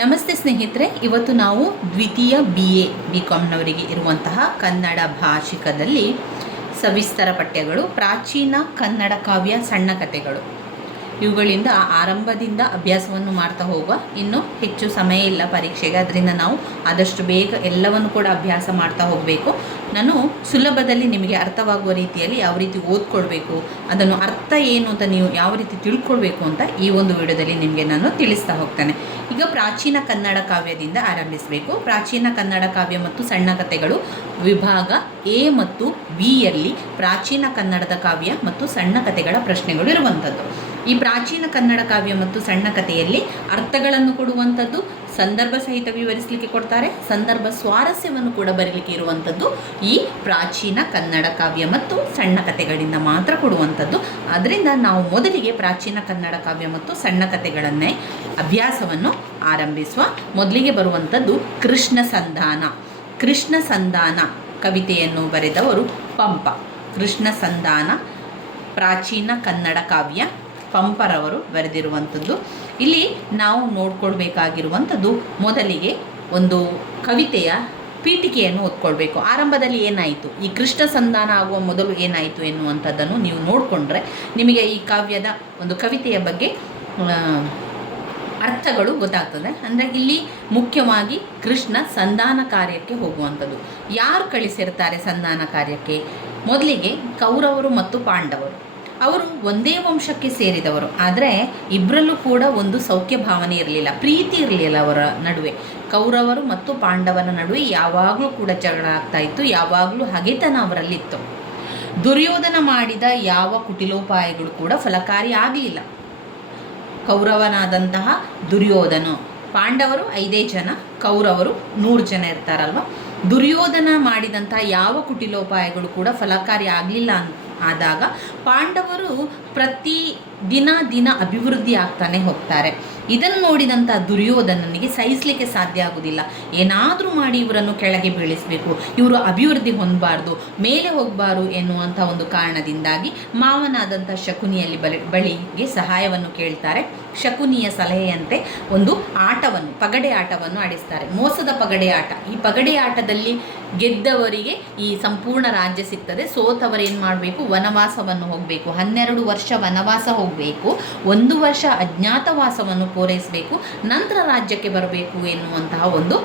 ನಮಸ್ತೆ ಸ್ನೇಹಿತರೆ, ಇವತ್ತು ನಾವು ದ್ವಿತೀಯ BA BComನವರಿಗೆ ಇರುವಂತಹ ಕನ್ನಡ ಭಾಷಿಕದಲ್ಲಿ ಸವಿಸ್ತರ ಪಠ್ಯಗಳು, ಪ್ರಾಚೀನ ಕನ್ನಡ ಕಾವ್ಯ, ಸಣ್ಣ ಕಥೆಗಳು, ಇವುಗಳಿಂದ ಆರಂಭದಿಂದ ಅಭ್ಯಾಸವನ್ನು ಮಾಡ್ತಾ ಹೋಗುವ. ಇನ್ನೂ ಹೆಚ್ಚು ಸಮಯ ಇಲ್ಲ ಪರೀಕ್ಷೆಗೆ, ಅದರಿಂದ ನಾವು ಆದಷ್ಟು ಬೇಗ ಎಲ್ಲವನ್ನು ಕೂಡ ಅಭ್ಯಾಸ ಮಾಡ್ತಾ ಹೋಗಬೇಕು. ನಾನು ಸುಲಭದಲ್ಲಿ ನಿಮಗೆ ಅರ್ಥವಾಗುವ ರೀತಿಯಲ್ಲಿ ಯಾವ ರೀತಿ ಓದ್ಕೊಳ್ಬೇಕು, ಅದನ್ನು ಅರ್ಥ ಏನು ಅಂತ ನೀವು ಯಾವ ರೀತಿ ತಿಳ್ಕೊಳ್ಬೇಕು ಅಂತ ಈ ಒಂದು ವಿಡಿಯೋದಲ್ಲಿ ನಿಮಗೆ ನಾನು ತಿಳಿಸ್ತಾ ಹೋಗ್ತೇನೆ. ಈಗ ಪ್ರಾಚೀನ ಕನ್ನಡ ಕಾವ್ಯದಿಂದ ಆರಂಭಿಸಬೇಕು. ಪ್ರಾಚೀನ ಕನ್ನಡ ಕಾವ್ಯ ಮತ್ತು ಸಣ್ಣ ಕಥೆಗಳು ವಿಭಾಗ A ಮತ್ತು Bಯಲ್ಲಿ ಪ್ರಾಚೀನ ಕನ್ನಡದ ಕಾವ್ಯ ಮತ್ತು ಸಣ್ಣ ಕಥೆಗಳ ಪ್ರಶ್ನೆಗಳು ಇರುವಂಥದ್ದು. ಈ ಪ್ರಾಚೀನ ಕನ್ನಡ ಕಾವ್ಯ ಮತ್ತು ಸಣ್ಣ ಕಥೆಯಲ್ಲಿ ಅರ್ಥಗಳನ್ನು ಕೊಡುವಂಥದ್ದು, ಸಂದರ್ಭ ಸಹಿತ ವಿವರಿಸಲಿಕ್ಕೆ ಕೊಡ್ತಾರೆ, ಸಂದರ್ಭ ಸ್ವಾರಸ್ಯವನ್ನು ಕೂಡ ಬರೀಲಿಕ್ಕೆ ಇರುವಂಥದ್ದು ಈ ಪ್ರಾಚೀನ ಕನ್ನಡ ಕಾವ್ಯ ಮತ್ತು ಸಣ್ಣ ಕಥೆಗಳಿಂದ ಮಾತ್ರ ಕೊಡುವಂಥದ್ದು. ಅದರಿಂದ ನಾವು ಮೊದಲಿಗೆ ಪ್ರಾಚೀನ ಕನ್ನಡ ಕಾವ್ಯ ಮತ್ತು ಸಣ್ಣ ಕಥೆಗಳನ್ನೇ ಅಭ್ಯಾಸವನ್ನು ಆರಂಭಿಸುವ. ಮೊದಲಿಗೆ ಬರುವಂಥದ್ದು ಕೃಷ್ಣ ಸಂಧಾನ. ಕೃಷ್ಣ ಸಂಧಾನ ಕವಿತೆಯನ್ನು ಬರೆದವರು ಪಂಪ. ಕೃಷ್ಣ ಸಂಧಾನ ಪ್ರಾಚೀನ ಕನ್ನಡ ಕಾವ್ಯ, ಪಂಪರವರು ಬರೆದಿರುವಂಥದ್ದು. ಇಲ್ಲಿ ನಾವು ನೋಡ್ಕೊಳ್ಬೇಕಾಗಿರುವಂಥದ್ದು, ಮೊದಲಿಗೆ ಒಂದು ಕವಿತೆಯ ಪೀಠಿಕೆಯನ್ನು ಓದ್ಕೊಳ್ಬೇಕು. ಆರಂಭದಲ್ಲಿ ಏನಾಯಿತು, ಈ ಕೃಷ್ಣ ಸಂಧಾನ ಆಗುವ ಮೊದಲು ಏನಾಯಿತು ಎನ್ನುವಂಥದ್ದನ್ನು ನೀವು ನೋಡಿಕೊಂಡ್ರೆ ನಿಮಗೆ ಈ ಕಾವ್ಯದ ಒಂದು ಕವಿತೆಯ ಬಗ್ಗೆ ಅರ್ಥಗಳು ಗೊತ್ತಾಗ್ತದೆ. ಅಂದರೆ ಇಲ್ಲಿ ಮುಖ್ಯವಾಗಿ ಕೃಷ್ಣ ಸಂಧಾನ ಕಾರ್ಯಕ್ಕೆ ಹೋಗುವಂಥದ್ದು. ಯಾರು ಕಳಿಸಿರ್ತಾರೆ ಸಂಧಾನ ಕಾರ್ಯಕ್ಕೆ? ಮೊದಲಿಗೆ ಕೌರವರು ಮತ್ತು ಪಾಂಡವರು. ಅವರು ಒಂದೇ ವಂಶಕ್ಕೆ ಸೇರಿದವರು, ಆದರೆ ಇಬ್ಬರಲ್ಲೂ ಕೂಡ ಒಂದು ಸೌಖ್ಯ ಭಾವನೆ ಇರಲಿಲ್ಲ, ಪ್ರೀತಿ ಇರಲಿಲ್ಲ ಅವರ ನಡುವೆ. ಕೌರವರು ಮತ್ತು ಪಾಂಡವರ ನಡುವೆ ಯಾವಾಗಲೂ ಕೂಡ ಜಗಳ ಆಗ್ತಾ ಇತ್ತು, ಯಾವಾಗಲೂ ಹಗೆತನ ಅವರಲ್ಲಿತ್ತು. ದುರ್ಯೋಧನ ಮಾಡಿದ ಯಾವ ಕುಟಿಲೋಪಾಯಗಳು ಕೂಡ ಫಲಕಾರಿ ಆಗಲಿಲ್ಲ. ಕೌರವನಾದಂತಹ ದುರ್ಯೋಧನ, ಪಾಂಡವರು 5 ಜನ, ಕೌರವರು 100 ಜನ ಇರ್ತಾರಲ್ವ. ದುರ್ಯೋಧನ ಮಾಡಿದಂಥ ಯಾವ ಕುಟಿಲೋಪಾಯಗಳು ಕೂಡ ಫಲಕಾರಿ ಆಗಲಿಲ್ಲ ಆದಾಗ ಪಾಂಡವರು ಪ್ರತಿ ದಿನ ಅಭಿವೃದ್ಧಿ ಆಗ್ತಾನೆ ಹೋಗ್ತಾರೆ. ಇದನ್ನು ನೋಡಿದಂಥ ದುರ್ಯೋಧನನಿಗೆ ಸಹಿಸಲಿಕ್ಕೆ ಸಾಧ್ಯ ಆಗುವುದಿಲ್ಲ. ಏನಾದರೂ ಮಾಡಿ ಇವರನ್ನು ಕೆಳಗೆ ಬೀಳಿಸಬೇಕು, ಇವರು ಅಭಿವೃದ್ಧಿ ಹೊಂದಬಾರ್ದು, ಮೇಲೆ ಹೋಗಬಾರು ಎನ್ನುವಂಥ ಒಂದು ಕಾರಣದಿಂದಾಗಿ ಮಾವನಾದಂಥ ಶಕುನಿಯಲ್ಲಿ ಬಳಿಗೆ ಸಹಾಯವನ್ನು ಕೇಳ್ತಾರೆ. ಶಕುನಿಯ ಸಲಹೆಯಂತೆ ಒಂದು ಆಟವನ್ನು, ಪಗಡೆ ಆಟವನ್ನು ಆಡಿಸ್ತಾರೆ, ಮೋಸದ ಪಗಡೆ ಆಟ. ಈ ಪಗಡೆ ಆಟದಲ್ಲಿ ಗೆದ್ದವರಿಗೆ ಈ ಸಂಪೂರ್ಣ ರಾಜ್ಯ ಸಿಗ್ತದೆ, ಸೋತವರೇನು ಮಾಡಬೇಕು, ವನವಾಸವನ್ನು ಹೋಗಬೇಕು, 12 ವರ್ಷ ವನವಾಸ ಹೋಗಬೇಕು, 1 ವರ್ಷ ಅಜ್ಞಾತವಾಸವನ್ನು ಪೂರೈಸಬೇಕು, ನಂತರ ರಾಜ್ಯಕ್ಕೆ ಬರಬೇಕು ಎನ್ನುವಂತಹ ಒಂದು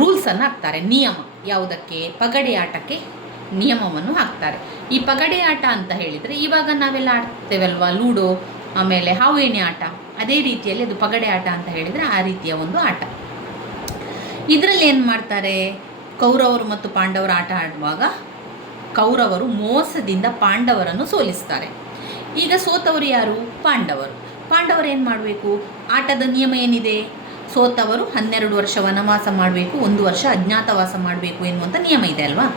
ರೂಲ್ಸನ್ನು ಹಾಕ್ತಾರೆ, ನಿಯಮ. ಯಾವುದಕ್ಕೆ? ಪಗಡೆ ಆಟಕ್ಕೆ ನಿಯಮವನ್ನು ಹಾಕ್ತಾರೆ. ಈ ಪಗಡೆ ಆಟ ಅಂತ ಹೇಳಿದರೆ ಇವಾಗ ನಾವೆಲ್ಲ ಆಡ್ತೇವಲ್ವ, ಲೂಡೋ, ಆಮೇಲೆ ಹಾವು ಏಣಿ ಆಟ, ಅದೇ ರೀತಿಯಲ್ಲಿ ಅದು ಪಗಡೆ ಆಟ ಅಂತ ಹೇಳಿದರೆ ಆ ರೀತಿಯ ಒಂದು ಆಟ. ಇದರಲ್ಲಿ ಏನು ಮಾಡ್ತಾರೆ, ಕೌರವರು ಮತ್ತು ಪಾಂಡವರು ಆಟ ಆಡುವಾಗ ಕೌರವರು ಮೋಸದಿಂದ ಪಾಂಡವರನ್ನು ಸೋಲಿಸ್ತಾರೆ. ಈಗ ಸೋತವರು ಯಾರು? ಪಾಂಡವರು. ಪಾಂಡವರು ಏನು ಮಾಡಬೇಕು? ಆಟದ ನಿಯಮ ಏನಿದೆ? ಸೋತವರು 12 ವರ್ಷ ವನವಾಸ ಮಾಡಬೇಕು, 1 ವರ್ಷ ಅಜ್ಞಾತವಾಸ ಮಾಡಬೇಕು ಎನ್ನುವಂಥ ನಿಯಮ ಇದೆ ಅಲ್ವಾ.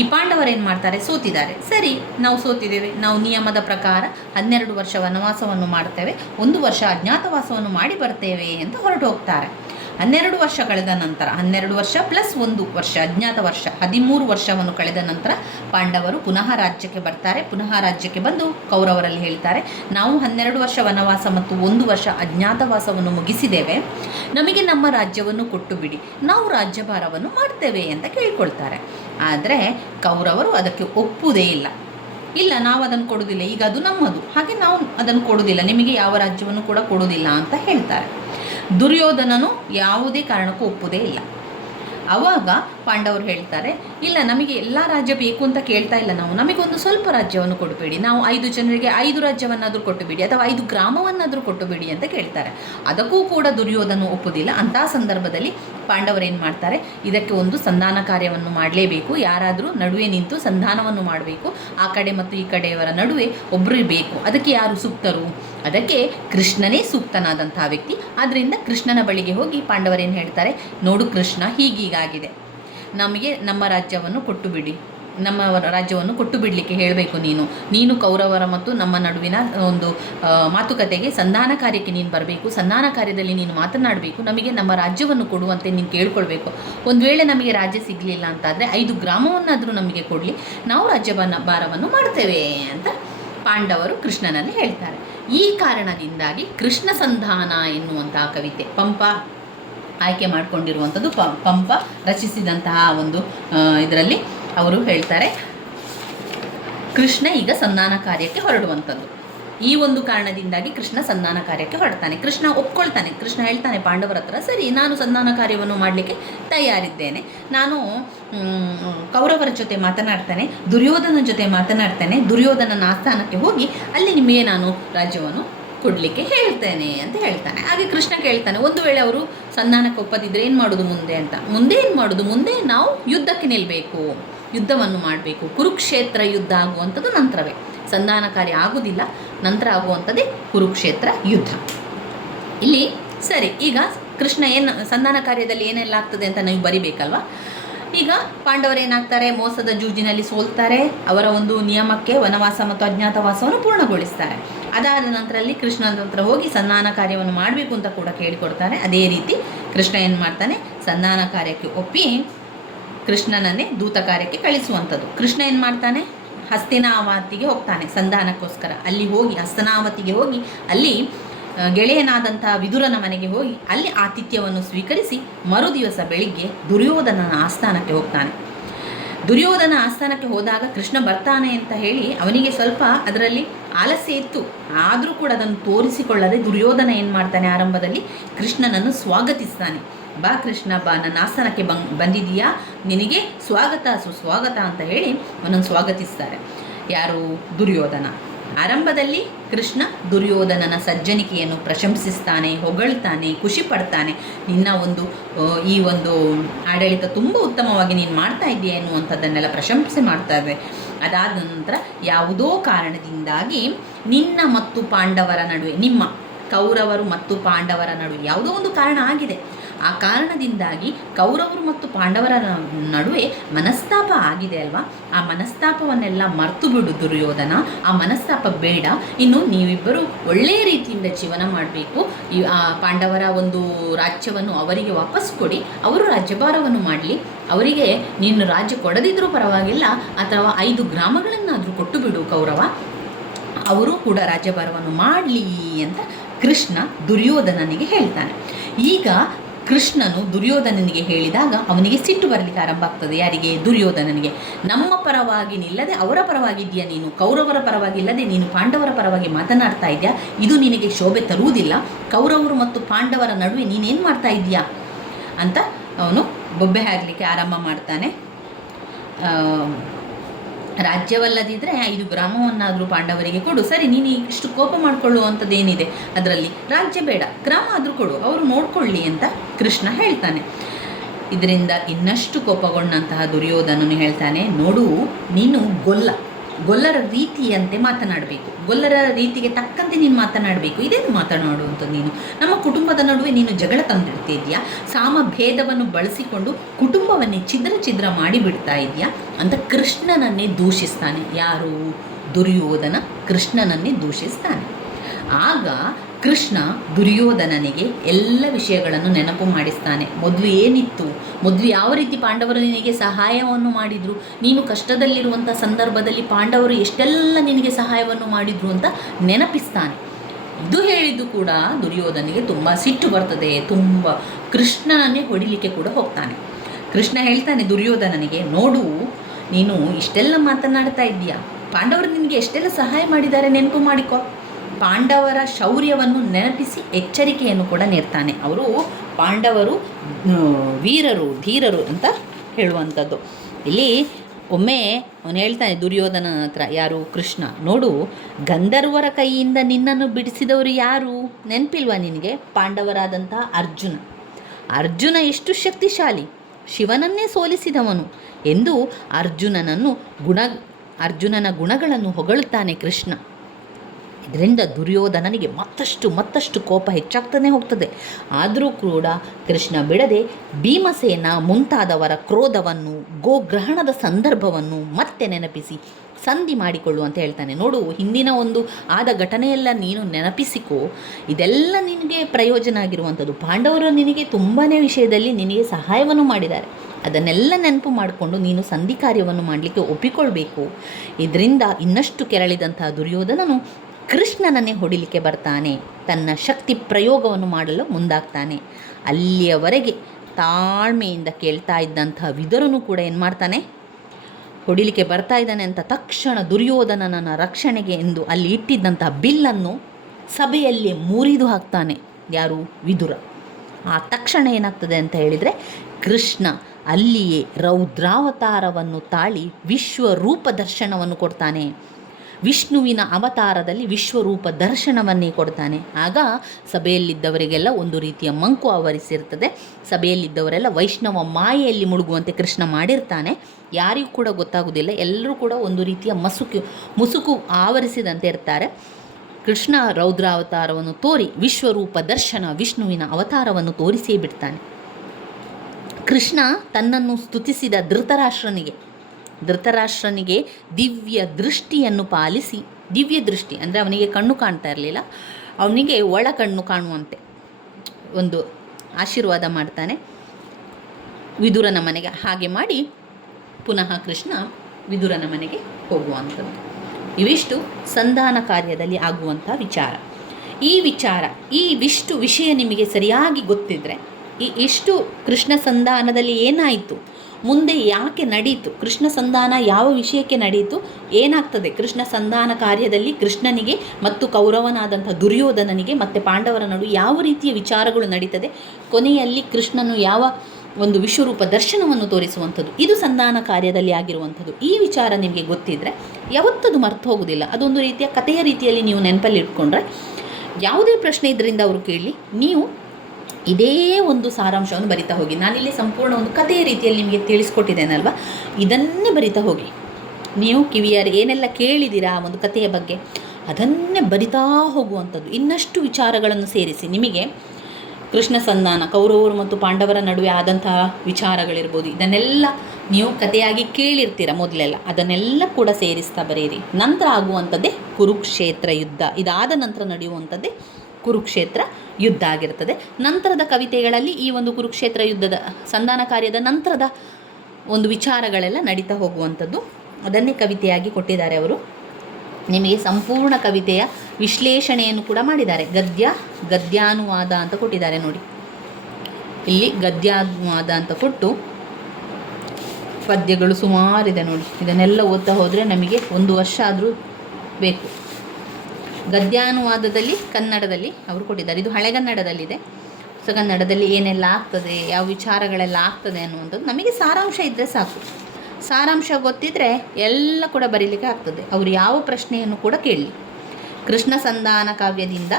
ಈ ಪಾಂಡವರು ಏನು ಮಾಡ್ತಾರೆ? ಸೋತಿದ್ದಾರೆ. ಸರಿ, ನಾವು ಸೋತಿದ್ದೇವೆ, ನಾವು ನಿಯಮದ ಪ್ರಕಾರ 12 ವರ್ಷ ವನವಾಸವನ್ನು ಮಾಡ್ತೇವೆ, 1 ವರ್ಷ ಅಜ್ಞಾತವಾಸವನ್ನು ಮಾಡಿ ಬರ್ತೇವೆ ಅಂತ ಹೊರಟು ಹೋಗ್ತಾರೆ. 12 ವರ್ಷ ಕಳೆದ ನಂತರ, 12 ವರ್ಷ ಪ್ಲಸ್ 1 ವರ್ಷ ಅಜ್ಞಾತ ವರ್ಷ, 13 ವರ್ಷವನ್ನು ಕಳೆದ ನಂತರ ಪಾಂಡವರು ಪುನಃ ರಾಜ್ಯಕ್ಕೆ ಬರ್ತಾರೆ. ಪುನಃ ರಾಜ್ಯಕ್ಕೆ ಬಂದು ಕೌರವರಲ್ಲಿ ಹೇಳ್ತಾರೆ, ನಾವು 12 ವರ್ಷ ವನವಾಸ ಮತ್ತು 1 ವರ್ಷ ಅಜ್ಞಾತವಾಸವನ್ನು ಮುಗಿಸಿದ್ದೇವೆ, ನಮಗೆ ನಮ್ಮ ರಾಜ್ಯವನ್ನು ಕೊಟ್ಟು ಬಿಡಿ, ನಾವು ರಾಜ್ಯಭಾರವನ್ನು ಮಾಡ್ತೇವೆ ಅಂತ ಕೇಳ್ಕೊಳ್ತಾರೆ. ಆದರೆ ಕೌರವರು ಅದಕ್ಕೆ ಒಪ್ಪುವುದೇ ಇಲ್ಲ. ಇಲ್ಲ, ನಾವು ಅದನ್ನು ಕೊಡೋದಿಲ್ಲ, ಈಗ ಅದು ನಮ್ಮದು, ಹಾಗೆ ನಾವು ಅದನ್ನು ಕೊಡೋದಿಲ್ಲ, ನಿಮಗೆ ಯಾವ ರಾಜ್ಯವನ್ನು ಕೂಡ ಕೊಡೋದಿಲ್ಲ ಅಂತ ಹೇಳ್ತಾರೆ. ದುರ್ಯೋಧನನು ಯಾವುದೇ ಕಾರಣಕ್ಕೂ ಒಪ್ಪುವುದೇ ಇಲ್ಲ. ಆವಾಗ ಪಾಂಡವರು ಹೇಳ್ತಾರೆ, ಇಲ್ಲ, ನಮಗೆ ಎಲ್ಲ ರಾಜ್ಯ ಬೇಕು ಅಂತ ಕೇಳ್ತಾ ಇಲ್ಲ ನಾವು, ನಮಗೊಂದು ಸ್ವಲ್ಪ ರಾಜ್ಯವನ್ನು ಕೊಟ್ಟುಬಿಡಿ, ನಾವು 5 ಜನರಿಗೆ 5 ರಾಜ್ಯವನ್ನಾದರೂ ಕೊಟ್ಟುಬಿಡಿ, ಅಥವಾ 5 ಗ್ರಾಮವನ್ನಾದರೂ ಕೊಟ್ಟುಬಿಡಿ ಅಂತ ಕೇಳ್ತಾರೆ. ಅದಕ್ಕೂ ಕೂಡ ದುರ್ಯೋಧನ ಒಪ್ಪುವುದಿಲ್ಲ. ಅಂತಹ ಸಂದರ್ಭದಲ್ಲಿ ಪಾಂಡವರು ಏನು ಮಾಡ್ತಾರೆ, ಇದಕ್ಕೆ ಒಂದು ಸಂಧಾನ ಕಾರ್ಯವನ್ನು ಮಾಡಲೇಬೇಕು, ಯಾರಾದರೂ ನಡುವೆ ನಿಂತು ಸಂಧಾನವನ್ನು ಮಾಡಬೇಕು, ಆ ಕಡೆ ಮತ್ತು ಈ ಕಡೆಯವರ ನಡುವೆ ಒಬ್ಬರು ಬೇಕು. ಅದಕ್ಕೆ ಯಾರು ಸೂಕ್ತರು? ಅದಕ್ಕೆ ಕೃಷ್ಣನೇ ಸೂಕ್ತನಾದಂತಹ ವ್ಯಕ್ತಿ. ಆದ್ದರಿಂದ ಕೃಷ್ಣನ ಬಳಿಗೆ ಹೋಗಿ ಪಾಂಡವರೇನು ಹೇಳ್ತಾರೆ, ನೋಡು ಕೃಷ್ಣ, ಹೀಗೀಗಾಗಿದೆ, ನಮಗೆ ನಮ್ಮ ರಾಜ್ಯವನ್ನು ಕೊಟ್ಟು ಬಿಡಿ, ನಮ್ಮ ರಾಜ್ಯವನ್ನು ಕೊಟ್ಟು ಬಿಡಲಿಕ್ಕೆ ಹೇಳಬೇಕು ನೀನು ಕೌರವರ ಮತ್ತು ನಮ್ಮ ನಡುವಿನ ಒಂದು ಮಾತುಕತೆಗೆ, ಸಂಧಾನ ಕಾರ್ಯಕ್ಕೆ ನೀನು ಬರಬೇಕು, ಸಂಧಾನ ಕಾರ್ಯದಲ್ಲಿ ನೀನು ಮಾತನಾಡಬೇಕು, ನಮಗೆ ನಮ್ಮ ರಾಜ್ಯವನ್ನು ಕೊಡುವಂತೆ ನೀನು ಕೇಳ್ಕೊಳ್ಬೇಕು. ಒಂದು ವೇಳೆ ನಮಗೆ ರಾಜ್ಯ ಸಿಗಲಿಲ್ಲ ಅಂತಾದರೆ 5 ಗ್ರಾಮವನ್ನಾದರೂ ನಮಗೆ ಕೊಡಲಿ, ನಾವು ಭಾರವನ್ನು ಮಾಡ್ತೇವೆ ಅಂತ ಪಾಂಡವರು ಕೃಷ್ಣನಲ್ಲಿ ಹೇಳ್ತಾರೆ. ಈ ಕಾರಣದಿಂದಾಗಿ ಕೃಷ್ಣ ಸಂಧಾನ ಎನ್ನುವಂತಹ ಕವಿತೆ ಪಂಪ ಆಯ್ಕೆ ಮಾಡಿಕೊಂಡಿರುವಂಥದ್ದು, ಪಂಪ ರಚಿಸಿದಂತಹ ಒಂದು ಇದರಲ್ಲಿ ಅವರು ಹೇಳ್ತಾರೆ ಕೃಷ್ಣ ಈಗ ಸಂಧಾನ ಕಾರ್ಯಕ್ಕೆ ಹೊರಡುವಂಥದ್ದು. ಈ ಒಂದು ಕಾರಣದಿಂದಾಗಿ ಕೃಷ್ಣ ಸಂಧಾನ ಕಾರ್ಯಕ್ಕೆ ಹೊರಡ್ತಾನೆ. ಕೃಷ್ಣ ಒಪ್ಕೊಳ್ತಾನೆ. ಕೃಷ್ಣ ಹೇಳ್ತಾನೆ ಪಾಂಡವರ ಹತ್ರ, ಸರಿ ನಾನು ಸಂಧಾನ ಕಾರ್ಯವನ್ನು ಮಾಡಲಿಕ್ಕೆ ತಯಾರಿದ್ದೇನೆ, ನಾನು ಕೌರವರ ಜೊತೆ ಮಾತನಾಡ್ತಾನೆ, ದುರ್ಯೋಧನ ಜೊತೆ ಮಾತನಾಡ್ತಾನೆ, ದುರ್ಯೋಧನನ ಆಸ್ಥಾನಕ್ಕೆ ಹೋಗಿ ಅಲ್ಲಿ ನಿಮಗೆ ನಾನು ರಾಜ್ಯವನ್ನು ಕೊಡಲಿಕ್ಕೆ ಹೇಳ್ತೇನೆ ಅಂತ ಹೇಳ್ತಾನೆ. ಹಾಗೆ ಕೃಷ್ಣ ಕೇಳ್ತಾನೆ, ಒಂದು ವೇಳೆ ಅವರು ಸಂಧಾನಕ್ಕೆ ಒಪ್ಪದಿದ್ದರೆ ಏನು ಮಾಡೋದು ಮುಂದೆ ಅಂತ. ಮುಂದೆ ಏನು ಮಾಡೋದು, ಮುಂದೆ ನಾವು ಯುದ್ಧಕ್ಕೆ ನಿಲ್ಲಬೇಕು, ಯುದ್ಧವನ್ನು ಮಾಡಬೇಕು. ಕುರುಕ್ಷೇತ್ರ ಯುದ್ಧ ಆಗುವಂಥದ್ದು ನಂತರವೇ, ಸಂಧಾನ ಕಾರ್ಯ ಆಗುವುದಿಲ್ಲ, ನಂತರ ಆಗುವಂಥದ್ದೇ ಕುರುಕ್ಷೇತ್ರ ಯುದ್ಧ. ಇಲ್ಲಿ ಸರಿ, ಈಗ ಕೃಷ್ಣ ಏನು ಸಂಧಾನ ಕಾರ್ಯದಲ್ಲಿ ಏನೆಲ್ಲ ಆಗ್ತದೆ ಅಂತ ನೀವು ಬರಿಬೇಕಲ್ವ. ಈಗ ಪಾಂಡವರೇನಾಗ್ತಾರೆ, ಮೋಸದ ಜೂಜಿನಲ್ಲಿ ಸೋಲ್ತಾರೆ, ಅವರ ಒಂದು ನಿಯಮಕ್ಕೆ ವನವಾಸ ಮತ್ತು ಅಜ್ಞಾತವಾಸವನ್ನು ಪೂರ್ಣಗೊಳಿಸ್ತಾರೆ. ಅದಾದ ನಂತರದಲ್ಲಿ ಕೃಷ್ಣನ ಹತ್ರ ಹೋಗಿ ಸಂಧಾನ ಕಾರ್ಯವನ್ನು ಮಾಡಬೇಕು ಅಂತ ಕೂಡ ಕೇಳಿಕೊಡ್ತಾರೆ. ಅದೇ ರೀತಿ ಕೃಷ್ಣ ಏನು ಮಾಡ್ತಾನೆ, ಸಂಧಾನ ಕಾರ್ಯಕ್ಕೆ ಒಪ್ಪಿ ಕೃಷ್ಣನನ್ನೇ ದೂತ ಕಾರ್ಯಕ್ಕೆ ಕಳಿಸುವಂಥದ್ದು. ಕೃಷ್ಣ ಏನು ಮಾಡ್ತಾನೆ, ಹಸ್ತಿನಾವತಿಗೆ ಹೋಗ್ತಾನೆ ಸಂಧಾನಕ್ಕೋಸ್ಕರ. ಅಲ್ಲಿ ಹೋಗಿ ಹಸ್ತನಾವತಿಗೆ ಹೋಗಿ ಅಲ್ಲಿ ಗೆಳೆಯನಾದಂಥ ವಿದುರನ ಮನೆಗೆ ಹೋಗಿ ಅಲ್ಲಿ ಆತಿಥ್ಯವನ್ನು ಸ್ವೀಕರಿಸಿ ಮರುದಿವಸ ಬೆಳಿಗ್ಗೆ ದುರ್ಯೋಧನನ ಆಸ್ಥಾನಕ್ಕೆ ಹೋಗ್ತಾನೆ. ದುರ್ಯೋಧನ ಆಸ್ಥಾನಕ್ಕೆ ಹೋದಾಗ ಕೃಷ್ಣ ಬರ್ತಾನೆ ಅಂತ ಹೇಳಿ ಅವನಿಗೆ ಸ್ವಲ್ಪ ಅದರಲ್ಲಿ ಆಲಸ್ಯ ಇತ್ತು. ಆದರೂ ಕೂಡ ಅದನ್ನು ತೋರಿಸಿಕೊಳ್ಳದೆ ದುರ್ಯೋಧನ ಏನು ಮಾಡ್ತಾನೆ, ಆರಂಭದಲ್ಲಿ ಕೃಷ್ಣನನ್ನು ಸ್ವಾಗತಿಸ್ತಾನೆ. ಬಾ ಕೃಷ್ಣ ಬಾ, ನನ್ನ ಆಸ್ಥಾನಕ್ಕೆ ಬಂದಿದೆಯಾ, ನಿನಗೆ ಸ್ವಾಗತ ಸುಸ್ವಾಗತ ಅಂತ ಹೇಳಿ ಅವನನ್ನು ಸ್ವಾಗತಿಸ್ತಾರೆ. ಯಾರು, ದುರ್ಯೋಧನ. ಆರಂಭದಲ್ಲಿ ಕೃಷ್ಣ ದುರ್ಯೋಧನನ ಸಜ್ಜನಿಕೆಯನ್ನು ಪ್ರಶಂಸಿಸ್ತಾನೆ, ಹೊಗಳ್ತಾನೆ, ಖುಷಿ ಪಡ್ತಾನೆ. ನಿನ್ನ ಈ ಒಂದು ಆಡಳಿತ ತುಂಬ ಉತ್ತಮವಾಗಿ ನೀನು ಮಾಡ್ತಾ ಇದೆಯಾ ಎನ್ನುವಂಥದ್ದನ್ನೆಲ್ಲ ಪ್ರಶಂಸೆ ಮಾಡ್ತಾರೆ. ಅದಾದ ನಂತರ ಯಾವುದೋ ಕಾರಣದಿಂದಾಗಿ ನಿನ್ನ ಮತ್ತು ಪಾಂಡವರ ನಡುವೆ, ನಿಮ್ಮ ಕೌರವರು ಮತ್ತು ಪಾಂಡವರ ನಡುವೆ ಯಾವುದೋ ಒಂದು ಕಾರಣ ಆಗಿದೆ. ಆ ಕಾರಣದಿಂದಾಗಿ ಕೌರವರು ಮತ್ತು ಪಾಂಡವರ ನಡುವೆ ಮನಸ್ತಾಪ ಆಗಿದೆ ಅಲ್ವಾ. ಆ ಮನಸ್ತಾಪವನ್ನೆಲ್ಲ ಮರ್ತು ಬಿಡು ದುರ್ಯೋಧನ, ಆ ಮನಸ್ತಾಪ ಬೇಡ. ಇನ್ನು ನೀವಿಬ್ಬರು ಒಳ್ಳೆಯ ರೀತಿಯಿಂದ ಜೀವನ ಮಾಡಬೇಕು. ಆ ಪಾಂಡವರ ಒಂದು ರಾಜ್ಯವನ್ನು ಅವರಿಗೆ ವಾಪಸ್ ಕೊಡಿ, ಅವರು ರಾಜ್ಯಭಾರವನ್ನು ಮಾಡಲಿ. ಅವರಿಗೆ ನೀನು ರಾಜ್ಯ ಕೊಡದಿದ್ರೂ ಪರವಾಗಿಲ್ಲ, ಅಥವಾ 5 ಗ್ರಾಮಗಳನ್ನಾದರೂ ಕೊಟ್ಟು ಬಿಡು ಕೌರವ, ಅವರು ಕೂಡ ರಾಜ್ಯಭಾರವನ್ನು ಮಾಡಲಿ ಅಂತ ಕೃಷ್ಣ ದುರ್ಯೋಧನನಿಗೆ ಹೇಳ್ತಾನೆ. ಈಗ ಕೃಷ್ಣನು ದುರ್ಯೋಧನನಿಗೆ ಹೇಳಿದಾಗ ಅವನಿಗೆ ಸಿಟ್ಟು ಬರಲಿಕ್ಕೆ ಆರಂಭ ಆಗ್ತದೆ. ಯಾರಿಗೆ, ದುರ್ಯೋಧನನಿಗೆ. ನಮ್ಮ ಪರವಾಗಿ ನಿಲ್ಲದೆ ಅವರ ಪರವಾಗಿದೆಯಾ ನೀನು, ಕೌರವರ ಪರವಾಗಿಲ್ಲದೆ ನೀನು ಪಾಂಡವರ ಪರವಾಗಿ ಮಾತನಾಡ್ತಾ ಇದೆಯಾ, ಇದು ನಿನಗೆ ಶೋಭೆ ತರುವುದಿಲ್ಲ. ಕೌರವರು ಮತ್ತು ಪಾಂಡವರ ನಡುವೆ ನೀನೇನು ಮಾಡ್ತಾ ಇದೆಯಾ ಅಂತ ಅವನು ಬೊಬ್ಬೆ ಹಾಕಲಿಕ್ಕೆ ಆರಂಭ ಮಾಡ್ತಾನೆ. ರಾಜ್ಯವಲ್ಲದಿದ್ದರೆ 5 ಗ್ರಾಮವನ್ನಾದರೂ ಪಾಂಡವರಿಗೆ ಕೊಡು. ಸರಿ, ನೀನು ಇಷ್ಟು ಕೋಪ ಮಾಡಿಕೊಳ್ಳುವಂಥದ್ದೇನಿದೆ ಅದರಲ್ಲಿ, ರಾಜ್ಯ ಬೇಡ, ಗ್ರಾಮ ಆದರೂ ಕೊಡು, ಅವರು ನೋಡ್ಕೊಳ್ಳಿ ಅಂತ ಕೃಷ್ಣ ಹೇಳ್ತಾನೆ. ಇದರಿಂದ ಇನ್ನಷ್ಟು ಕೋಪಗೊಂಡಂತಹ ದುರ್ಯೋಧನನು ಹೇಳ್ತಾನೆ, ನೋಡು ನೀನು ಗೊಲ್ಲರ ರೀತಿಯಂತೆ ಮಾತನಾಡಬೇಕು, ಗೊಲ್ಲರ ರೀತಿಗೆ ತಕ್ಕಂತೆ ನೀನು ಮಾತನಾಡಬೇಕು. ಇದೇನು ಮಾತನಾಡುವಂಥ ನೀನು, ನಮ್ಮ ಕುಟುಂಬದ ನಡುವೆ ನೀನು ಜಗಳ ತಂದಿಡ್ತಿದ್ಯಾ, ಸಾಮಭೇದವನ್ನು ಬಳಸಿಕೊಂಡು ಕುಟುಂಬವನ್ನೇ ಛಿದ್ರ ಮಾಡಿಬಿಡ್ತಾ ಇದೆಯಾ ಅಂತ ಕೃಷ್ಣನನ್ನೇ ದೂಷಿಸ್ತಾನೆ. ಯಾರು, ದುರ್ಯೋಧನ ಕೃಷ್ಣನನ್ನೇ ದೂಷಿಸ್ತಾನೆ. ಆಗ ಕೃಷ್ಣ ದುರ್ಯೋಧನನಿಗೆ ಎಲ್ಲ ವಿಷಯಗಳನ್ನು ನೆನಪು ಮಾಡಿಸ್ತಾನೆ. ಮೊದಲು ಏನಿತ್ತು, ಮೊದಲು ಯಾವ ರೀತಿ ಪಾಂಡವರು ನಿನಗೆ ಸಹಾಯವನ್ನು ಮಾಡಿದರು, ನೀನು ಕಷ್ಟದಲ್ಲಿರುವಂಥ ಸಂದರ್ಭದಲ್ಲಿ ಪಾಂಡವರು ಎಷ್ಟೆಲ್ಲ ನಿನಗೆ ಸಹಾಯವನ್ನು ಮಾಡಿದರು ಅಂತ ನೆನಪಿಸ್ತಾನೆ. ಇದು ಹೇಳಿದ್ದು ಕೂಡ ದುರ್ಯೋಧನಿಗೆ ತುಂಬ ಸಿಟ್ಟು ಬರ್ತದೆ. ತುಂಬ ಕೃಷ್ಣನನ್ನೇ ಹೊಡಿಲಿಕ್ಕೆ ಕೂಡ ಹೋಗ್ತಾನೆ. ಕೃಷ್ಣ ಹೇಳ್ತಾನೆ ದುರ್ಯೋಧನನಿಗೆ, ನೋಡು ನೀನು ಇಷ್ಟೆಲ್ಲ ಮಾತನಾಡ್ತಾ ಇದ್ದೀಯಾ, ಪಾಂಡವರು ನಿನಗೆ ಎಷ್ಟೆಲ್ಲ ಸಹಾಯ ಮಾಡಿದ್ದಾರೆ ನೆನಪು ಮಾಡಿಕೊ. ಪಾಂಡವರ ಶೌರ್ಯವನ್ನು ನೆನಪಿಸಿ ಎಚ್ಚರಿಕೆಯನ್ನು ಕೂಡ ನೀಡ್ತಾನೆ. ಅವರು ಪಾಂಡವರು ವೀರರು, ಧೀರರು ಅಂತ ಹೇಳುವಂಥದ್ದು. ಇಲ್ಲಿ ಒಮ್ಮೆ ಅವನು ಹೇಳ್ತಾನೆ ದುರ್ಯೋಧನ ಹತ್ರ, ಯಾರು, ಕೃಷ್ಣ, ನೋಡು ಗಂಧರ್ವರ ಕೈಯಿಂದ ನಿನ್ನನ್ನು ಬಿಡಿಸಿದವರು ಯಾರು ನೆನಪಿಲ್ವಾ ನಿನಗೆ, ಪಾಂಡವರಾದಂಥ ಅರ್ಜುನ ಎಷ್ಟು ಶಕ್ತಿಶಾಲಿ, ಶಿವನನ್ನೇ ಸೋಲಿಸಿದವನು ಎಂದು ಅರ್ಜುನನ ಗುಣಗಳನ್ನು ಹೊಗಳುತ್ತಾನೆ ಕೃಷ್ಣ. ಇದರಿಂದ ದುರ್ಯೋಧನನಿಗೆ ಮತ್ತಷ್ಟು ಕೋಪ ಹೆಚ್ಚಾಗ್ತಾನೆ ಹೋಗ್ತದೆ. ಆದರೂ ಕೂಡ ಕೃಷ್ಣ ಬಿಡದೆ ಭೀಮಸೇನ ಮುಂತಾದವರ ಕ್ರೋಧವನ್ನು, ಗೋಗ್ರಹಣದ ಸಂದರ್ಭವನ್ನು ಮತ್ತೆ ನೆನಪಿಸಿ ಸಂಧಿ ಮಾಡಿಕೊಳ್ಳು ಅಂತ ಹೇಳ್ತಾನೆ. ನೋಡು, ಹಿಂದಿನ ಒಂದು ಆದ ಘಟನೆಯೆಲ್ಲ ನೀನು ನೆನಪಿಸಿಕೋ, ಇದೆಲ್ಲ ನಿನಗೆ ಪ್ರಯೋಜನ ಆಗಿರುವಂಥದ್ದು. ಪಾಂಡವರು ನಿನಗೆ ತುಂಬಾ ವಿಷಯದಲ್ಲಿ ನಿನಗೆ ಸಹಾಯವನ್ನು ಮಾಡಿದ್ದಾರೆ, ಅದನ್ನೆಲ್ಲ ನೆನಪು ಮಾಡಿಕೊಂಡು ನೀನು ಸಂಧಿ ಕಾರ್ಯವನ್ನು ಮಾಡಲಿಕ್ಕೆ ಒಪ್ಪಿಕೊಳ್ಬೇಕು. ಇದರಿಂದ ಇನ್ನಷ್ಟು ಕೆರಳಿದಂಥ ದುರ್ಯೋಧನನು ಕೃಷ್ಣನನ್ನೇ ಹೊಡಿಲಿಕ್ಕೆ ಬರ್ತಾನೆ, ತನ್ನ ಶಕ್ತಿ ಪ್ರಯೋಗವನ್ನು ಮಾಡಲು ಮುಂದಾಗ್ತಾನೆ. ಅಲ್ಲಿಯವರೆಗೆ ತಾಳ್ಮೆಯಿಂದ ಕೇಳ್ತಾ ಇದ್ದಂಥ ವಿದುರನು ಕೂಡ ಏನು ಮಾಡ್ತಾನೆ, ಹೊಡಿಲಿಕ್ಕೆ ಬರ್ತಾ ಇದ್ದಾನೆ ಅಂತ ತಕ್ಷಣ ದುರ್ಯೋಧನನ ರಕ್ಷಣೆಗೆ ಎಂದು ಅಲ್ಲಿ ಇಟ್ಟಿದ್ದಂತಹ ಬಿಲ್ಲನ್ನು ಸಭೆಯಲ್ಲಿ ಮುರಿದು ಹಾಕ್ತಾನೆ. ಯಾರು? ವಿದುರ. ಆ ತಕ್ಷಣ ಏನಾಗ್ತದೆ ಅಂತ ಹೇಳಿದರೆ, ಕೃಷ್ಣ ಅಲ್ಲಿಯೇ ರೌದ್ರಾವತಾರವನ್ನು ತಾಳಿ ವಿಶ್ವರೂಪ ದರ್ಶನವನ್ನು ಕೊಡ್ತಾನೆ. ವಿಷ್ಣುವಿನ ಅವತಾರದಲ್ಲಿ ವಿಶ್ವರೂಪ ದರ್ಶನವನ್ನೇ ಕೊಡ್ತಾನೆ. ಆಗ ಸಭೆಯಲ್ಲಿದ್ದವರಿಗೆಲ್ಲ ಒಂದು ರೀತಿಯ ಮಂಕು ಆವರಿಸಿರ್ತದೆ. ಸಭೆಯಲ್ಲಿದ್ದವರೆಲ್ಲ ವೈಷ್ಣವ ಮಾಯೆಯಲ್ಲಿ ಮುಳುಗುವಂತೆ ಕೃಷ್ಣ ಮಾಡಿರ್ತಾನೆ. ಯಾರಿಗೂ ಕೂಡ ಗೊತ್ತಾಗೋದಿಲ್ಲ. ಎಲ್ಲರೂ ಕೂಡ ಒಂದು ರೀತಿಯ ಮುಸುಕು ಆವರಿಸಿದಂತೆ ಇರ್ತಾರೆ. ಕೃಷ್ಣ ರೌದ್ರಾವತಾರವನ್ನು ತೋರಿ ವಿಶ್ವರೂಪ ದರ್ಶನ, ವಿಷ್ಣುವಿನ ಅವತಾರವನ್ನು ತೋರಿಸೇ ಬಿಡ್ತಾನೆ. ಕೃಷ್ಣ ತನ್ನನ್ನು ಸ್ತುತಿಸಿದ ಧೃತರಾಷ್ಟ್ರನಿಗೆ ದಿವ್ಯ ದೃಷ್ಟಿಯನ್ನು ಪಾಲಿಸಿ, ದಿವ್ಯ ದೃಷ್ಟಿ ಅಂದರೆ ಅವನಿಗೆ ಕಣ್ಣು ಕಾಣ್ತಾ ಇರಲಿಲ್ಲ, ಅವನಿಗೆ ಒಳ ಕಣ್ಣು ಕಾಣುವಂತೆ ಒಂದು ಆಶೀರ್ವಾದ ಮಾಡ್ತಾನೆ ವಿದುರನ ಮನೆಗೆ. ಹಾಗೆ ಮಾಡಿ ಪುನಃ ಕೃಷ್ಣ ವಿದುರನ ಮನೆಗೆ ಹೋಗುವಂಥದ್ದು. ಇವಿಷ್ಟು ಸಂಧಾನ ಕಾರ್ಯದಲ್ಲಿ ಆಗುವಂಥ ವಿಚಾರ. ಇವಿಷ್ಟು ವಿಷಯ ನಿಮಗೆ ಸರಿಯಾಗಿ ಗೊತ್ತಿದ್ದರೆ, ಇಷ್ಟು ಕೃಷ್ಣ ಸಂಧಾನದಲ್ಲಿ ಏನಾಯಿತು, ಮುಂದೆ ಯಾಕೆ ನಡೀತು, ಕೃಷ್ಣ ಸಂಧಾನ ಯಾವ ವಿಷಯಕ್ಕೆ ನಡೀತು, ಏನಾಗ್ತದೆ ಕೃಷ್ಣ ಸಂಧಾನ ಕಾರ್ಯದಲ್ಲಿ, ಕೃಷ್ಣನಿಗೆ ಮತ್ತು ಕೌರವನಾದಂಥ ದುರ್ಯೋಧನನಿಗೆ ಮತ್ತು ಪಾಂಡವರ ನಡುವೆ ಯಾವ ರೀತಿಯ ವಿಚಾರಗಳು ನಡೀತದೆ, ಕೊನೆಯಲ್ಲಿ ಕೃಷ್ಣನು ಯಾವ ಒಂದು ವಿಶ್ವರೂಪ ದರ್ಶನವನ್ನು ತೋರಿಸುವಂಥದ್ದು, ಇದು ಸಂಧಾನ ಕಾರ್ಯದಲ್ಲಿ ಆಗಿರುವಂಥದ್ದು. ಈ ವಿಚಾರ ನಿಮಗೆ ಗೊತ್ತಿದ್ದರೆ ಯಾವತ್ತದು ಮರ್ತು ಹೋಗೋದಿಲ್ಲ. ಅದೊಂದು ರೀತಿಯ ಕಥೆಯ ರೀತಿಯಲ್ಲಿ ನೀವು ನೆನಪಲ್ಲಿ ಇಟ್ಕೊಂಡ್ರೆ, ಯಾವುದೇ ಪ್ರಶ್ನೆ ಇದರಿಂದ ಅವರು ಕೇಳಿ, ನೀವು ಇದೇ ಒಂದು ಸಾರಾಂಶವನ್ನು ಬರಿತಾ ಹೋಗಿ. ನಾನಿಲ್ಲಿ ಸಂಪೂರ್ಣ ಒಂದು ಕಥೆಯ ರೀತಿಯಲ್ಲಿ ನಿಮಗೆ ತಿಳಿಸ್ಕೊಟ್ಟಿದ್ದೇನಲ್ವ, ಇದನ್ನೇ ಬರಿತಾ ಹೋಗಿ. ನೀವು ಕಿವಿಯಾರೆ ಏನೆಲ್ಲ ಕೇಳಿದ್ದೀರಾ ಒಂದು ಕಥೆಯ ಬಗ್ಗೆ, ಅದನ್ನೇ ಬರಿತಾ ಹೋಗುವಂಥದ್ದು. ಇನ್ನಷ್ಟು ವಿಚಾರಗಳನ್ನು ಸೇರಿಸಿ ನಿಮಗೆ ಕೃಷ್ಣ ಸಂಧಾನ, ಕೌರವರು ಮತ್ತು ಪಾಂಡವರ ನಡುವೆ ಆದಂತಹ ವಿಚಾರಗಳಿರ್ಬೋದು, ಇದನ್ನೆಲ್ಲ ನೀವು ಕಥೆಯಾಗಿ ಕೇಳಿರ್ತೀರ ಮೊದಲೆಲ್ಲ, ಅದನ್ನೆಲ್ಲ ಕೂಡ ಸೇರಿಸ್ತಾ ಬರೀರಿ. ನಂತರ ಆಗುವಂಥದ್ದೇ ಕುರುಕ್ಷೇತ್ರ ಯುದ್ಧ. ಇದಾದ ನಂತರ ನಡೆಯುವಂಥದ್ದೇ ಕುರುಕ್ಷೇತ್ರ ಯುದ್ಧ ಆಗಿರ್ತದೆ. ನಂತರದ ಕವಿತೆಗಳಲ್ಲಿ ಈ ಒಂದು ಕುರುಕ್ಷೇತ್ರ ಯುದ್ಧದ ಸಂಧಾನ ಕಾರ್ಯದ ನಂತರದ ಒಂದು ವಿಚಾರಗಳೆಲ್ಲ ನಡೀತಾ ಹೋಗುವಂಥದ್ದು. ಅದನ್ನೇ ಕವಿತೆಯಾಗಿ ಕೊಟ್ಟಿದ್ದಾರೆ ಅವರು. ನಿಮಗೆ ಸಂಪೂರ್ಣ ಕವಿತೆಯ ವಿಶ್ಲೇಷಣೆಯನ್ನು ಕೂಡ ಮಾಡಿದ್ದಾರೆ. ಗದ್ಯಾನುವಾದ ಅಂತ ಕೊಟ್ಟಿದ್ದಾರೆ ನೋಡಿ. ಇಲ್ಲಿ ಗದ್ಯಾನುವಾದ ಅಂತ ಕೊಟ್ಟು ಪದ್ಯಗಳು ಸುಮಾರಿದೆ ನೋಡಿ. ಇದನ್ನೆಲ್ಲ ಓದ್ತಾ ಹೋದರೆ ನಮಗೆ 1 ವರ್ಷ ಆದರೂ ಬೇಕು. ಗದ್ಯಾನುವಾದದಲ್ಲಿ ಕನ್ನಡದಲ್ಲಿ ಅವರು ಕೊಟ್ಟಿದ್ದಾರೆ. ಇದು ಹಳೆಗನ್ನಡದಲ್ಲಿದೆ. ಹೊಸಗನ್ನಡದಲ್ಲಿ ಏನೆಲ್ಲ ಆಗ್ತದೆ, ಯಾವ ವಿಚಾರಗಳೆಲ್ಲ ಆಗ್ತದೆ ಅನ್ನುವಂಥದ್ದು ನಮಗೆ ಸಾರಾಂಶ ಇದ್ದರೆ ಸಾಕು. ಸಾರಾಂಶ ಗೊತ್ತಿದ್ದರೆ ಎಲ್ಲ ಕೂಡ ಬರೀಲಿಕ್ಕೆ ಆಗ್ತದೆ. ಅವರು ಯಾವ ಪ್ರಶ್ನೆಯನ್ನು ಕೂಡ ಕೇಳಲಿ. ಕೃಷ್ಣ ಸಂಧಾನ ಕಾವ್ಯದಿಂದ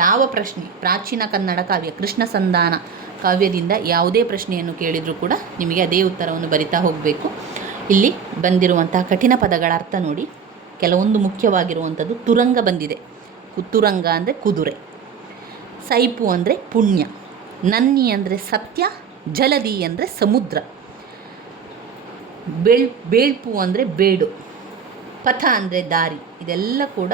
ಯಾವ ಪ್ರಶ್ನೆ, ಪ್ರಾಚೀನ ಕನ್ನಡ ಕಾವ್ಯ ಕೃಷ್ಣ ಸಂಧಾನ ಕಾವ್ಯದಿಂದ ಯಾವುದೇ ಪ್ರಶ್ನೆಯನ್ನು ಕೇಳಿದರೂ ಕೂಡ ನಿಮಗೆ ಅದೇ ಉತ್ತರವನ್ನು ಬರಿತಾ ಹೋಗಬೇಕು. ಇಲ್ಲಿ ಬಂದಿರುವಂತಹ ಕಠಿಣ ಪದಗಳ ಅರ್ಥ ನೋಡಿ. ಕೆಲವೊಂದು ಮುಖ್ಯವಾಗಿರುವಂಥದ್ದು ತುರಂಗ ಬಂದಿದೆ. ತುರಂಗ ಅಂದರೆ ಕುದುರೆ, ಸೈಪು ಅಂದರೆ ಪುಣ್ಯ, ನನ್ನಿ ಅಂದರೆ ಸತ್ಯ, ಜಲದಿ ಅಂದರೆ ಸಮುದ್ರ, ಬೇಳ್ಪು ಅಂದರೆ ಬೇಡು, ಪಥ ಅಂದರೆ ದಾರಿ. ಇದೆಲ್ಲ ಕೂಡ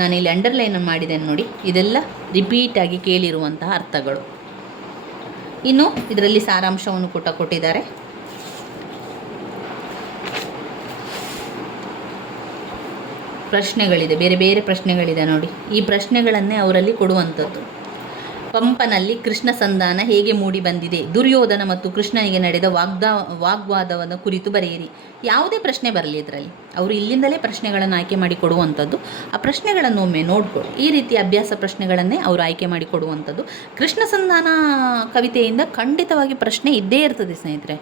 ನಾನಿಲ್ಲಿ ಅಂಡರ್ಲೈನ್ ಮಾಡಿದ್ದೇನೆ ನೋಡಿ. ಇದೆಲ್ಲ ರಿಪೀಟಾಗಿ ಕೇಳಿರುವಂತಹ ಅರ್ಥಗಳು. ಇನ್ನು ಇದರಲ್ಲಿ ಸಾರಾಂಶವನ್ನು ಕೊಟ್ಟಿದ್ದಾರೆ. ಪ್ರಶ್ನೆಗಳಿದೆ, ಬೇರೆ ಬೇರೆ ಪ್ರಶ್ನೆಗಳಿದೆ ನೋಡಿ. ಈ ಪ್ರಶ್ನೆಗಳನ್ನೇ ಅವರಲ್ಲಿ ಕೊಡುವಂಥದ್ದು. ಪಂಪನಲ್ಲಿ ಕೃಷ್ಣ ಸಂಧಾನ ಹೇಗೆ ಮೂಡಿ ಬಂದಿದೆ, ದುರ್ಯೋಧನ ಮತ್ತು ಕೃಷ್ಣನಿಗೆ ನಡೆದ ವಾಗ್ವಾದವನ್ನು ಕುರಿತು ಬರೆಯಿರಿ. ಯಾವುದೇ ಪ್ರಶ್ನೆ ಬರಲಿ ಇದರಲ್ಲಿ, ಅವರು ಇಲ್ಲಿಂದಲೇ ಪ್ರಶ್ನೆಗಳನ್ನು ಆಯ್ಕೆ ಮಾಡಿ ಕೊಡುವಂಥದ್ದು. ಆ ಪ್ರಶ್ನೆಗಳನ್ನು ಒಮ್ಮೆ ನೋಡಿಕೊಳ್ಳಿ. ಈ ರೀತಿ ಅಭ್ಯಾಸ ಪ್ರಶ್ನೆಗಳನ್ನೇ ಅವರು ಆಯ್ಕೆ ಮಾಡಿ ಕೊಡುವಂಥದ್ದು. ಕೃಷ್ಣ ಸಂಧಾನ ಕವಿತೆಯಿಂದ ಖಂಡಿತವಾಗಿ ಪ್ರಶ್ನೆ ಇದ್ದೇ ಇರ್ತದೆ ಸ್ನೇಹಿತರೆ.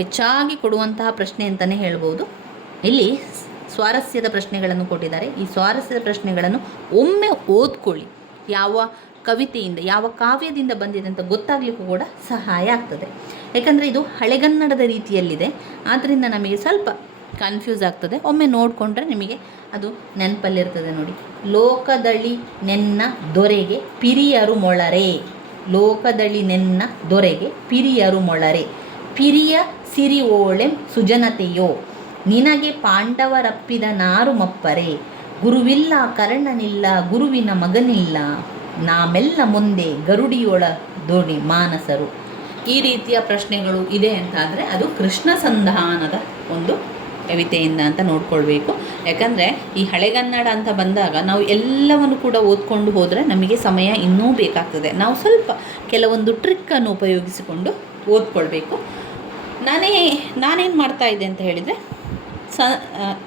ಹೆಚ್ಚಾಗಿ ಕೊಡುವಂತಹ ಪ್ರಶ್ನೆ ಅಂತಲೇ ಹೇಳ್ಬೋದು. ಇಲ್ಲಿ ಸ್ವಾರಸ್ಯದ ಪ್ರಶ್ನೆಗಳನ್ನು ಕೊಟ್ಟಿದ್ದಾರೆ. ಈ ಸ್ವಾರಸ್ಯದ ಪ್ರಶ್ನೆಗಳನ್ನು ಒಮ್ಮೆ ಓದ್ಕೊಳ್ಳಿ. ಯಾವ ಕವಿತೆಯಿಂದ, ಯಾವ ಕಾವ್ಯದಿಂದ ಬಂದಿದೆ ಅಂತ ಗೊತ್ತಾಗಲಿಕ್ಕೂ ಕೂಡ ಸಹಾಯ ಆಗ್ತದೆ. ಯಾಕಂದರೆ ಇದು ಹಳೆಗನ್ನಡದ ರೀತಿಯಲ್ಲಿದೆ, ಆದ್ದರಿಂದ ನಮಗೆ ಸ್ವಲ್ಪ ಕನ್ಫ್ಯೂಸ್ ಆಗ್ತದೆ. ಒಮ್ಮೆ ನೋಡಿಕೊಂಡ್ರೆ ನಿಮಗೆ ಅದು ನೆನಪಲ್ಲಿರ್ತದೆ ನೋಡಿ. ಲೋಕದಳಿ ನೆನ್ನ ದೊರೆಗೆ ಪಿರಿಯರು ಮೊಳರೆ, ಲೋಕದಳಿ ನೆನ್ನ ದೊರೆಗೆ ಪಿರಿಯರು ಮೊಳರೆ, ಪಿರಿಯ ಸಿರಿ ಓಳೆಂ ಸುಜನತೆಯೋ, ನಿನಗೆ ಪಾಂಡವರಪ್ಪಿದ ನಾರು ಮಪ್ಪರೆ, ಗುರುವಿಲ್ಲ ಕರ್ಣನಿಲ್ಲ ಗುರುವಿನ ಮಗನಿಲ್ಲ, ನಾಮೆಲ್ಲ ಮುಂದೆ ಗರುಡಿಯೊಳ ದೋಣಿ ಮಾನಸರು. ಈ ರೀತಿಯ ಪ್ರಶ್ನೆಗಳು ಇದೆ ಅಂತಾದರೆ ಅದು ಕೃಷ್ಣ ಸಂಧಾನದ ಒಂದು ಕವಿತೆಯಿಂದ ಅಂತ ನೋಡ್ಕೊಳ್ಬೇಕು. ಯಾಕಂದರೆ ಈ ಹಳೆಗನ್ನಡ ಅಂತ ಬಂದಾಗ ನಾವು ಎಲ್ಲವನ್ನು ಕೂಡ ಓದ್ಕೊಂಡು ಹೋದರೆ ನಮಗೆ ಸಮಯ ಇನ್ನೂ ಬೇಕಾಗ್ತದೆ. ನಾವು ಸ್ವಲ್ಪ ಕೆಲವೊಂದು ಟ್ರಿಕ್ಕನ್ನು ಉಪಯೋಗಿಸಿಕೊಂಡು ಓದ್ಕೊಳ್ಬೇಕು. ನಾನೇನು ಮಾಡ್ತಾಯಿದ್ದೆ ಅಂತ ಹೇಳಿದರೆ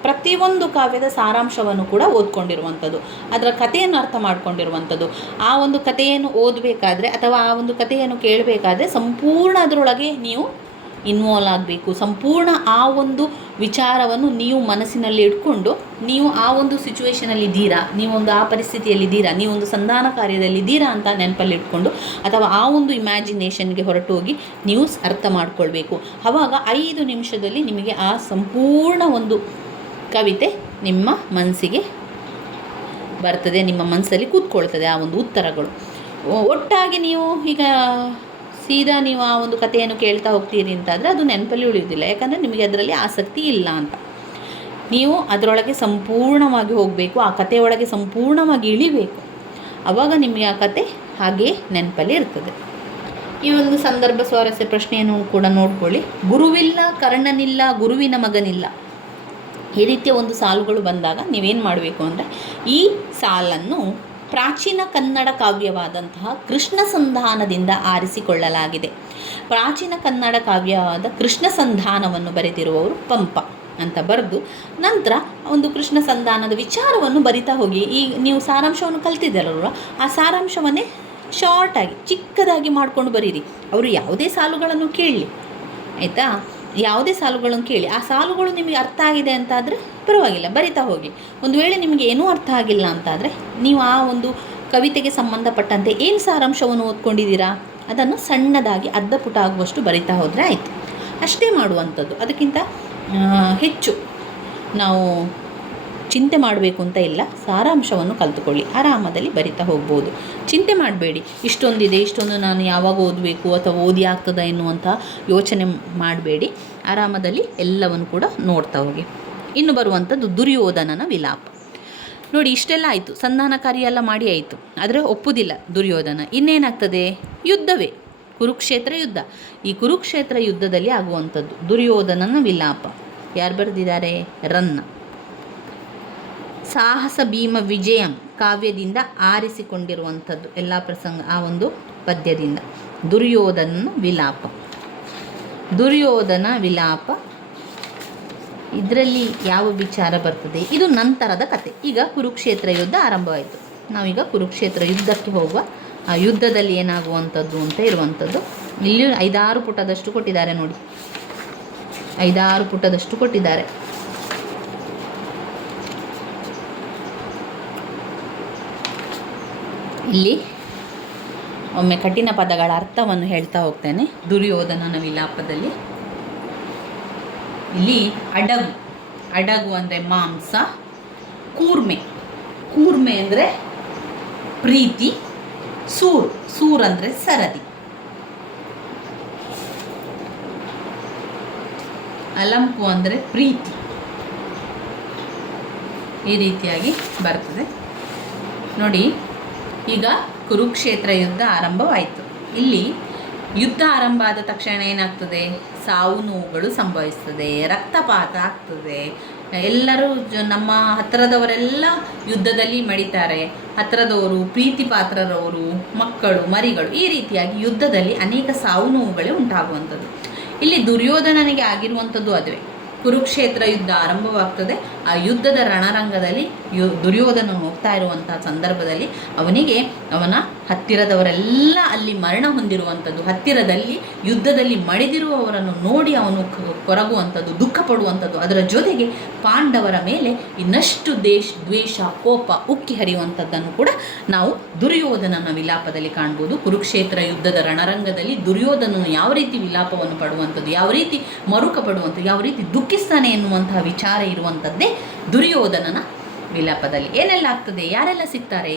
ಪ್ರತಿಯೊಂದು ಕಾವ್ಯದ ಸಾರಾಂಶವನ್ನು ಕೂಡ ಓದ್ಕೊಂಡಿರುವಂಥದ್ದು, ಅದರ ಕಥೆಯನ್ನು ಅರ್ಥ ಮಾಡ್ಕೊಂಡಿರುವಂಥದ್ದು. ಆ ಒಂದು ಕಥೆಯನ್ನು ಓದಬೇಕಾದ್ರೆ ಅಥವಾ ಆ ಒಂದು ಕಥೆಯನ್ನು ಕೇಳಬೇಕಾದ್ರೆ ಸಂಪೂರ್ಣ ಅದರೊಳಗೆ ನೀವು ಇನ್ವಾಲ್ವ್ ಆಗಬೇಕು. ಸಂಪೂರ್ಣ ಆ ಒಂದು ವಿಚಾರವನ್ನು ನೀವು ಮನಸ್ಸಿನಲ್ಲಿ ಇಟ್ಕೊಂಡು ನೀವು ಆ ಒಂದು ಸಿಚುವೇಷನಲ್ಲಿದ್ದೀರಾ, ನೀವೊಂದು ಆ ಪರಿಸ್ಥಿತಿಯಲ್ಲಿದ್ದೀರಾ, ನೀವೊಂದು ಸಂಧಾನ ಕಾರ್ಯದಲ್ಲಿದ್ದೀರಾ ಅಂತ ನೆನಪಲ್ಲಿ ಇಟ್ಕೊಂಡು ಅಥವಾ ಆ ಒಂದು ಇಮ್ಯಾಜಿನೇಷನ್ಗೆ ಹೊರಟೋಗಿ ನೀವು ಅರ್ಥ ಮಾಡ್ಕೊಳ್ಬೇಕು. ಆವಾಗ 5 ನಿಮಿಷದಲ್ಲಿ ನಿಮಗೆ ಆ ಸಂಪೂರ್ಣ ಒಂದು ಕವಿತೆ ನಿಮ್ಮ ಮನಸ್ಸಿಗೆ ಬರ್ತದೆ, ನಿಮ್ಮ ಮನಸ್ಸಲ್ಲಿ ಕೂತ್ಕೊಳ್ತದೆ ಆ ಒಂದು ಉತ್ತರಗಳು. ಒಟ್ಟಾಗಿ ನೀವು ಈಗ ಸೀದಾ ನೀವು ಆ ಒಂದು ಕಥೆಯನ್ನು ಕೇಳ್ತಾ ಹೋಗ್ತೀರಿ ಅಂತಾದರೆ ಅದು ನೆನಪಲ್ಲಿ ಉಳಿಯೋದಿಲ್ಲ. ಯಾಕಂದರೆ ನಿಮಗೆ ಅದರಲ್ಲಿ ಆಸಕ್ತಿ ಇಲ್ಲ ಅಂತ. ನೀವು ಅದರೊಳಗೆ ಸಂಪೂರ್ಣವಾಗಿ ಹೋಗಬೇಕು, ಆ ಕಥೆಯೊಳಗೆ ಸಂಪೂರ್ಣವಾಗಿ ಇಳಿಬೇಕು. ಆವಾಗ ನಿಮಗೆ ಆ ಕತೆ ಹಾಗೇ ನೆನಪಲ್ಲಿ ಇರ್ತದೆ. ಈ ಒಂದು ಸಂದರ್ಭ ಸ್ವಾರಸ್ಯ ಪ್ರಶ್ನೆಯನ್ನು ಕೂಡ ನೋಡ್ಕೊಳ್ಳಿ. ಗುರುವಿಲ್ಲ ಕರ್ಣನಿಲ್ಲ, ಗುರುವಿನ ಮಗನಿಲ್ಲ, ಈ ರೀತಿಯ ಒಂದು ಸಾಲುಗಳು ಬಂದಾಗ ನೀವೇನು ಮಾಡಬೇಕು ಅಂದರೆ ಈ ಸಾಲನ್ನು ಪ್ರಾಚೀನ ಕನ್ನಡ ಕಾವ್ಯವಾದಂತಹ ಕೃಷ್ಣ ಸಂಧಾನದಿಂದ ಆರಿಸಿಕೊಳ್ಳಲಾಗಿದೆ. ಪ್ರಾಚೀನ ಕನ್ನಡ ಕಾವ್ಯವಾದ ಕೃಷ್ಣ ಸಂಧಾನವನ್ನು ಬರೆದಿರುವವರು ಪಂಪ ಅಂತ ಬರೆದು ನಂತರ ಒಂದು ಕೃಷ್ಣ ಸಂಧಾನದ ವಿಚಾರವನ್ನು ಬರಿತಾ ಹೋಗಿ. ಈಗ ನೀವು ಸಾರಾಂಶವನ್ನು ಕಲ್ತಿದ್ದಾರಲ್ವ, ಆ ಸಾರಾಂಶವನ್ನೇ ಶಾರ್ಟಾಗಿ ಚಿಕ್ಕದಾಗಿ ಮಾಡಿಕೊಂಡು ಬರೀರಿ. ಅವರು ಯಾವುದೇ ಸಾಲುಗಳನ್ನು ಕೇಳಲಿ, ಆಯಿತಾ, ಯಾವುದೇ ಸಾಲುಗಳನ್ನು ಕೇಳಿ ಆ ಸಾಲುಗಳು ನಿಮಗೆ ಅರ್ಥ ಆಗಿದೆ ಅಂತಾದರೆ ಪರವಾಗಿಲ್ಲ, ಬರಿತಾ ಹೋಗಿ. ಒಂದು ವೇಳೆ ನಿಮಗೆ ಏನೂ ಅರ್ಥ ಆಗಿಲ್ಲ ಅಂತಾದರೆ ನೀವು ಆ ಒಂದು ಕವಿತೆಗೆ ಸಂಬಂಧಪಟ್ಟಂತೆ ಏನು ಸಾರಾಂಶವನ್ನು ಓದ್ಕೊಂಡಿದ್ದೀರಾ ಅದನ್ನು ಸಣ್ಣದಾಗಿ ಅರ್ಧ ಪುಟ ಆಗುವಷ್ಟು ಬರಿತಾ ಹೋದರೆ ಆಯಿತು. ಅಷ್ಟೇ ಮಾಡುವಂಥದ್ದು. ಅದಕ್ಕಿಂತ ಹೆಚ್ಚು ನಾವು ಚಿಂತೆ ಮಾಡಬೇಕು ಅಂತ ಇಲ್ಲ. ಸಾರಾಂಶವನ್ನು ಕಲಿತುಕೊಳ್ಳಿ, ಆರಾಮದಲ್ಲಿ ಬರಿತಾ ಹೋಗ್ಬೋದು. ಚಿಂತೆ ಮಾಡಬೇಡಿ, ಇಷ್ಟೊಂದು ನಾನು ಯಾವಾಗ ಓದಬೇಕು ಅಥವಾ ಓದಿ ಆಗ್ತದ ಎನ್ನುವಂಥ ಯೋಚನೆ ಮಾಡಬೇಡಿ. ಆರಾಮದಲ್ಲಿ ಎಲ್ಲವನ್ನು ಕೂಡ ನೋಡ್ತಾ ಹೋಗಿ. ಇನ್ನು ಬರುವಂಥದ್ದು ದುರ್ಯೋಧನನ ವಿಲಾಪ. ನೋಡಿ, ಇಷ್ಟೆಲ್ಲ ಆಯಿತು, ಸಂಧಾನ ಕಾರ್ಯ ಎಲ್ಲ ಮಾಡಿ ಆಯಿತು, ಆದರೆ ಒಪ್ಪುವುದಿಲ್ಲ ದುರ್ಯೋಧನ. ಇನ್ನೇನಾಗ್ತದೆ? ಯುದ್ಧವೇ, ಕುರುಕ್ಷೇತ್ರ ಯುದ್ಧ. ಈ ಕುರುಕ್ಷೇತ್ರ ಯುದ್ಧದಲ್ಲಿ ಆಗುವಂಥದ್ದು ದುರ್ಯೋಧನನ ವಿಲಾಪ. ಯಾರು ಬರೆದಿದ್ದಾರೆ? ರನ್ನ. ಸಾಹಸ ಭೀಮ ವಿಜಯಂ ಕಾವ್ಯದಿಂದ ಆರಿಸಿಕೊಂಡಿರುವಂಥದ್ದು ಎಲ್ಲ ಪ್ರಸಂಗ ಆ ಒಂದು ಪದ್ಯದಿಂದ. ದುರ್ಯೋಧನನ ವಿಲಾಪ. ದುರ್ಯೋಧನ ವಿಲಾಪ ಇದರಲ್ಲಿ ಯಾವ ವಿಚಾರ ಬರ್ತದೆ? ಇದು ನಂತರದ ಕತೆ. ಈಗ ಕುರುಕ್ಷೇತ್ರ ಯುದ್ಧ ಆರಂಭವಾಯಿತು. ನಾವೀಗ ಕುರುಕ್ಷೇತ್ರ ಯುದ್ಧಕ್ಕೆ ಹೋಗುವ. ಆ ಯುದ್ಧದಲ್ಲಿ ಏನಾಗುವಂಥದ್ದು ಅಂತ ಇರುವಂಥದ್ದು ಇಲ್ಲಿ 5-6 ಪುಟದಷ್ಟು ಕೊಟ್ಟಿದ್ದಾರೆ ನೋಡಿ, 5-6 ಪುಟದಷ್ಟು ಕೊಟ್ಟಿದ್ದಾರೆ. ಇಲ್ಲಿ ಒಮ್ಮೆ ಕಠಿಣ ಪದಗಳ ಅರ್ಥವನ್ನು ಹೇಳ್ತಾ ಹೋಗ್ತೇನೆ. ದುರ್ಯೋಧನನ ವಿಲಾಪದಲ್ಲಿ ಇಲ್ಲಿ ಅಡಗು ಅಂದರೆ ಮಾಂಸ, ಕೂರ್ಮೆ ಅಂದರೆ ಪ್ರೀತಿ, ಸೂರ್ ಅಂದರೆ ಸರದಿ, ಅಲಂಪು ಅಂದರೆ ಪ್ರೀತಿ. ಈ ರೀತಿಯಾಗಿ ಬರ್ತದೆ ನೋಡಿ. ಈಗ ಕುರುಕ್ಷೇತ್ರ ಯುದ್ಧ ಆರಂಭವಾಯಿತು. ಇಲ್ಲಿ ಯುದ್ಧ ಆರಂಭ ಆದ ತಕ್ಷಣ ಏನಾಗ್ತದೆ? ಸಾವು ನೋವುಗಳು ಸಂಭವಿಸ್ತದೆ, ರಕ್ತಪಾತ ಆಗ್ತದೆ. ಎಲ್ಲರೂ ನಮ್ಮ ಹತ್ತಿರದವರೆಲ್ಲ ಯುದ್ಧದಲ್ಲಿ ಮಡಿತಾರೆ. ಹತ್ತಿರದವರು, ಪ್ರೀತಿ ಪಾತ್ರರವರು, ಮಕ್ಕಳು, ಮರಿಗಳು, ಈ ರೀತಿಯಾಗಿ ಯುದ್ಧದಲ್ಲಿ ಅನೇಕ ಸಾವು ನೋವುಗಳೇ ಉಂಟಾಗುವಂಥದ್ದು. ಇಲ್ಲಿ ದುರ್ಯೋಧನನಿಗೆ ಆಗಿರುವಂಥದ್ದು ಅದುವೇ. ಕುರುಕ್ಷೇತ್ರ ಯುದ್ಧ ಆರಂಭವಾಗ್ತದೆ. ಆ ಯುದ್ಧದ ರಣರಂಗದಲ್ಲಿ ದುರ್ಯೋಧನ ಹೋಗ್ತಾ ಇರುವಂಥ ಸಂದರ್ಭದಲ್ಲಿ ಅವನಿಗೆ ಅವನ ಹತ್ತಿರದವರೆಲ್ಲ ಅಲ್ಲಿ ಮರಣ ಹೊಂದಿರುವಂಥದ್ದು, ಹತ್ತಿರದಲ್ಲಿ ಯುದ್ಧದಲ್ಲಿ ಮಡಿದಿರುವವರನ್ನು ನೋಡಿ ಅವನು ಕೊರಗುವಂಥದ್ದು, ದುಃಖ ಪಡುವಂಥದ್ದು. ಅದರ ಜೊತೆಗೆ ಪಾಂಡವರ ಮೇಲೆ ಇನ್ನಷ್ಟು ದ್ವೇಷ, ಕೋಪ ಉಕ್ಕಿ ಹರಿಯುವಂಥದ್ದನ್ನು ಕೂಡ ನಾವು ದುರ್ಯೋಧನನ ವಿಲಾಪದಲ್ಲಿ ಕಾಣ್ಬೋದು. ಕುರುಕ್ಷೇತ್ರ ಯುದ್ಧದ ರಣರಂಗದಲ್ಲಿ ದುರ್ಯೋಧನನು ಯಾವ ರೀತಿ ವಿಲಾಪವನ್ನು ಪಡುವಂಥದ್ದು, ಯಾವ ರೀತಿ ಮರುಕ ಪಡುವಂಥದ್ದು, ಯಾವ ರೀತಿ ದುಃಖಿಸ್ತಾನೆ ಎನ್ನುವಂತಹ ವಿಚಾರ ಇರುವಂಥದ್ದೇ ದುರ್ಯೋಧನನ ವಿಲಾಪದಲ್ಲಿ. ಏನೆಲ್ಲ ಆಗ್ತದೆ, ಯಾರೆಲ್ಲ ಸಿಗ್ತಾರೆ,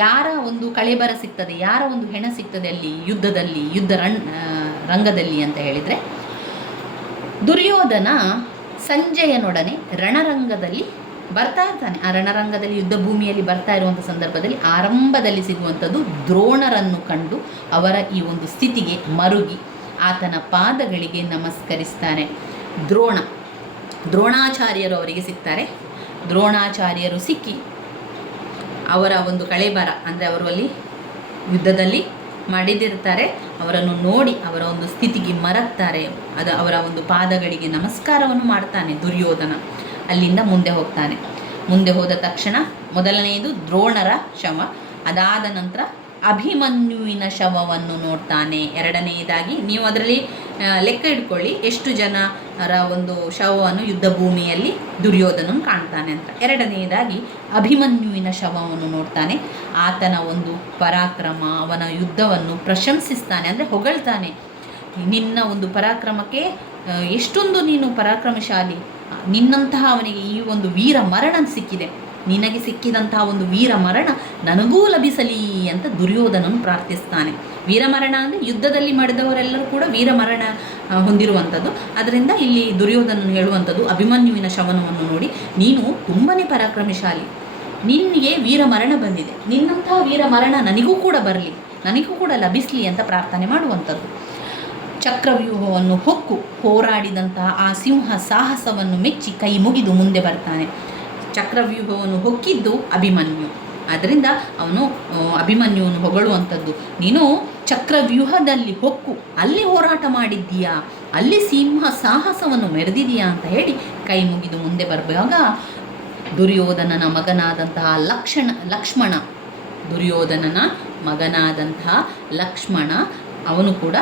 ಯಾರ ಒಂದು ಕಳೆಬರ ಸಿಗ್ತದೆ, ಯಾರ ಒಂದು ಹೆಣ ಸಿಗ್ತದೆ ಅಲ್ಲಿ ಯುದ್ಧ ರಂಗದಲ್ಲಿ ಅಂತ ಹೇಳಿದರೆ, ದುರ್ಯೋಧನ ಸಂಜಯನೊಡನೆ ರಣರಂಗದಲ್ಲಿ ಬರ್ತಾ ಇರ್ತಾನೆ. ಆ ರಣರಂಗದಲ್ಲಿ ಯುದ್ಧ ಭೂಮಿಯಲ್ಲಿ ಬರ್ತಾ ಇರುವಂಥ ಸಂದರ್ಭದಲ್ಲಿ ಆರಂಭದಲ್ಲಿ ಸಿಗುವಂಥದ್ದು ದ್ರೋಣರನ್ನು ಕಂಡು ಅವರ ಈ ಒಂದು ಸ್ಥಿತಿಗೆ ಮರುಗಿ ಆತನ ಪಾದಗಳಿಗೆ ನಮಸ್ಕರಿಸ್ತಾನೆ. ದ್ರೋಣಾಚಾರ್ಯರು ಅವರಿಗೆ ಸಿಗ್ತಾರೆ. ದ್ರೋಣಾಚಾರ್ಯರು ಸಿಕ್ಕಿ ಅವರ ಒಂದು ಕಳೇಬರ ಅಂದರೆ ಅವರು ಅಲ್ಲಿ ಯುದ್ಧದಲ್ಲಿ ಮಾಡಿದಿರ್ತಾರೆ, ಅವರನ್ನು ನೋಡಿ ಅವರ ಒಂದು ಸ್ಥಿತಿಗೆ ಮರಗ್ತಾರೆ. ಅವರ ಒಂದು ಪಾದಗಳಿಗೆ ನಮಸ್ಕಾರವನ್ನು ಮಾಡ್ತಾನೆ ದುರ್ಯೋಧನ. ಅಲ್ಲಿಂದ ಮುಂದೆ ಹೋಗ್ತಾನೆ. ಮುಂದೆ ಹೋದ ತಕ್ಷಣ ಮೊದಲನೆಯದು ದ್ರೋಣರ ಶವ, ಅದಾದ ನಂತರ ಅಭಿಮನ್ಯುವಿನ ಶವವನ್ನು ನೋಡ್ತಾನೆ. ಎರಡನೆಯದಾಗಿ ನೀವು ಅದರಲ್ಲಿ ಲೆಕ್ಕ ಇಟ್ಕೊಳ್ಳಿ ಎಷ್ಟು ಜನರ ಒಂದು ಶವವನ್ನು ಯುದ್ಧ ಭೂಮಿಯಲ್ಲಿ ದುರ್ಯೋಧನನು ಕಾಣ್ತಾನೆ ಅಂತ. ಎರಡನೆಯದಾಗಿ ಅಭಿಮನ್ಯುವಿನ ಶವವನ್ನು ನೋಡ್ತಾನೆ. ಆತನ ಒಂದು ಪರಾಕ್ರಮ, ಅವನ ಯುದ್ಧವನ್ನು ಪ್ರಶಂಸಿಸ್ತಾನೆ, ಅಂದರೆ ಹೊಗಳ್ತಾನೆ. ನಿನ್ನ ಒಂದು ಪರಾಕ್ರಮಕ್ಕೆ ಎಷ್ಟೊಂದು ನೀನು ಪರಾಕ್ರಮಶಾಲಿ, ನಿನ್ನಂತಹ ಅವನಿಗೆ ಈ ಒಂದು ವೀರ ಮರಣ ಸಿಕ್ಕಿದೆ, ನಿನಗೆ ಸಿಕ್ಕಿದಂತಹ ಒಂದು ವೀರ ಮರಣ ನನಗೂ ಲಭಿಸಲಿ ಅಂತ ದುರ್ಯೋಧನನು ಪ್ರಾರ್ಥಿಸ್ತಾನೆ. ವೀರಮರಣ ಅಂದರೆ ಯುದ್ಧದಲ್ಲಿ ಮಾಡಿದವರೆಲ್ಲರೂ ಕೂಡ ವೀರಮರಣ ಹೊಂದಿರುವಂಥದ್ದು. ಅದರಿಂದ ಇಲ್ಲಿ ದುರ್ಯೋಧನನು ಹೇಳುವಂಥದ್ದು, ಅಭಿಮನ್ಯುವಿನ ಶವನವನ್ನು ನೋಡಿ ನೀನು ತುಂಬಾ ಪರಾಕ್ರಮಶಾಲಿ, ನಿನಗೆ ವೀರಮರಣ ಬಂದಿದೆ, ನಿನ್ನಂತಹ ವೀರಮರಣ ನನಗೂ ಕೂಡ ಬರಲಿ, ನನಗೂ ಕೂಡ ಲಭಿಸಲಿ ಅಂತ ಪ್ರಾರ್ಥನೆ ಮಾಡುವಂಥದ್ದು. ಚಕ್ರವ್ಯೂಹವನ್ನು ಹೊಕ್ಕು ಹೋರಾಡಿದಂತಹ ಆ ಸಿಂಹ ಸಾಹಸವನ್ನು ಮೆಚ್ಚಿ ಕೈ ಮುಗಿದು ಮುಂದೆ ಬರ್ತಾನೆ. ಚಕ್ರವ್ಯೂಹವನ್ನು ಹೊಕ್ಕಿದ್ದು ಅಭಿಮನ್ಯು, ಆದ್ದರಿಂದ ಅವನು ಅಭಿಮನ್ಯುವನ್ನು ಹೊಗಳುವಂಥದ್ದು. ನೀನು ಚಕ್ರವ್ಯೂಹದಲ್ಲಿ ಹೊಕ್ಕು ಅಲ್ಲಿ ಹೋರಾಟ ಮಾಡಿದ್ದೀಯಾ, ಅಲ್ಲಿ ಸಿಂಹ ಸಾಹಸವನ್ನು ಮೆರೆದಿದೆಯಾ ಅಂತ ಹೇಳಿ ಕೈ ಮುಗಿದು ಮುಂದೆ ಬರುವಾಗ ದುರ್ಯೋಧನನ ಮಗನಾದಂತಹ ಲಕ್ಷ್ಮಣ ಅವನು ಕೂಡ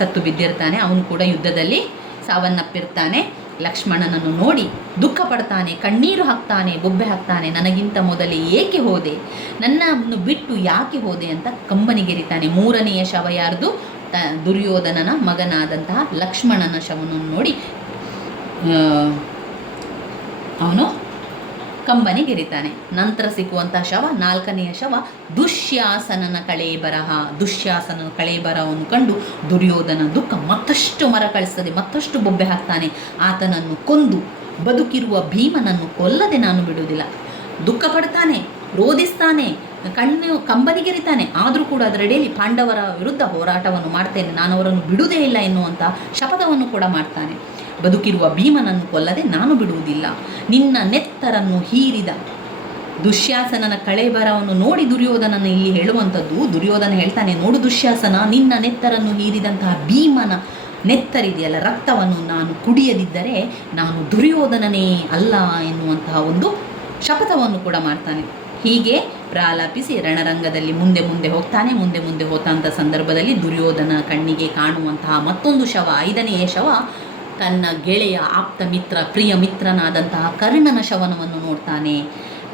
ಸತ್ತು ಬಿದ್ದಿರ್ತಾನೆ. ಅವನು ಕೂಡ ಯುದ್ಧದಲ್ಲಿ ಸಾವನ್ನಪ್ಪಿರ್ತಾನೆ. ಲಕ್ಷ್ಮಣನನ್ನು ನೋಡಿ ದುಃಖ ಪಡ್ತಾನೆ, ಕಣ್ಣೀರು ಹಾಕ್ತಾನೆ, ಬೊಬ್ಬೆ ಹಾಕ್ತಾನೆ. ನನಗಿಂತ ಮೊದಲೇ ಏಕೆ ಹೋದೆ, ನನ್ನನ್ನು ಬಿಟ್ಟು ಯಾಕೆ ಹೋದೆ ಅಂತ ಕಂಬನಿಗೆರಿತಾನೆ. ಮೂರನೆಯ ಶವ ಯಾರ್ದು? ದುರ್ಯೋಧನನ ಮಗನಾದಂತಹ ಲಕ್ಷ್ಮಣನ ಶವನನ್ನು ನೋಡಿ ಅವನು ಕಂಬನಿಗೆರಿತಾನೆ. ನಂತರ ಸಿಕ್ಕುವಂತಹ ಶವ, ನಾಲ್ಕನೆಯ ಶವ ದುಶ್ಯಾಸನನ ಕಳೇಬರವನ್ನು ಕಂಡು ದುರ್ಯೋಧನ ದುಃಖ ಮತ್ತಷ್ಟು ಮರಕಳಿಸ್ತದೆ, ಮತ್ತಷ್ಟು ಬೊಬ್ಬೆ ಹಾಕ್ತಾನೆ. ಆತನನ್ನು ಕೊಂದು ಬದುಕಿರುವ ಭೀಮನನ್ನು ಕೊಲ್ಲದೆ ನಾನು ಬಿಡುವುದಿಲ್ಲ. ದುಃಖ ಪಡ್ತಾನೆ, ರೋಧಿಸ್ತಾನೆ, ಕಂಬನಿಗೆರಿತಾನೆ. ಆದರೂ ಕೂಡ ಅದರಡಿಯಲ್ಲಿ ಪಾಂಡವರ ವಿರುದ್ಧ ಹೋರಾಟವನ್ನು ಮಾಡ್ತೇನೆ, ನಾನು ಅವರನ್ನು ಬಿಡುವುದೇ ಇಲ್ಲ ಎನ್ನುವಂಥ ಶಪಥವನ್ನು ಕೂಡ ಮಾಡ್ತಾನೆ. ಬದುಕಿರುವ ಭೀಮನನ್ನು ಕೊಲ್ಲದೆ ನಾನು ಬಿಡುವುದಿಲ್ಲ. ನಿನ್ನ ನೆತ್ತರನ್ನು ಹೀರಿದ ದುಶ್ಯಾಸನನ ಕಳೇಬರವನ್ನು ನೋಡಿ ದುರ್ಯೋಧನನ ಇಲ್ಲಿ ಹೇಳುವಂಥದ್ದು. ದುರ್ಯೋಧನ ಹೇಳ್ತಾನೆ, ನೋಡು ದುಶ್ಯಾಸನ, ನಿನ್ನ ನೆತ್ತರನ್ನು ಹೀರಿದಂತಹ ಭೀಮನ ನೆತ್ತರಿದೆಯಲ್ಲ, ರಕ್ತವನ್ನು ನಾನು ಕುಡಿಯದಿದ್ದರೆ ನಾನು ದುರ್ಯೋಧನನೇ ಅಲ್ಲ ಎನ್ನುವಂತಹ ಒಂದು ಶಪಥವನ್ನು ಕೂಡ ಮಾಡ್ತಾನೆ. ಹೀಗೆ ಪ್ರಾಲಾಪಿಸಿ ರಣರಂಗದಲ್ಲಿ ಮುಂದೆ ಹೋಗ್ತಾನೆ. ಮುಂದೆ ಹೋದಂಥ ಸಂದರ್ಭದಲ್ಲಿ ದುರ್ಯೋಧನ ಕಣ್ಣಿಗೆ ಕಾಣುವಂತಹ ಮತ್ತೊಂದು ಶವ, ಐದನೆಯ ಶವ, ತನ್ನ ಗೆಳೆಯ ಆಪ್ತ ಮಿತ್ರ ಪ್ರಿಯ ಮಿತ್ರನಾದಂತಹ ಕರ್ಣನ ಶವನವನ್ನು ನೋಡ್ತಾನೆ.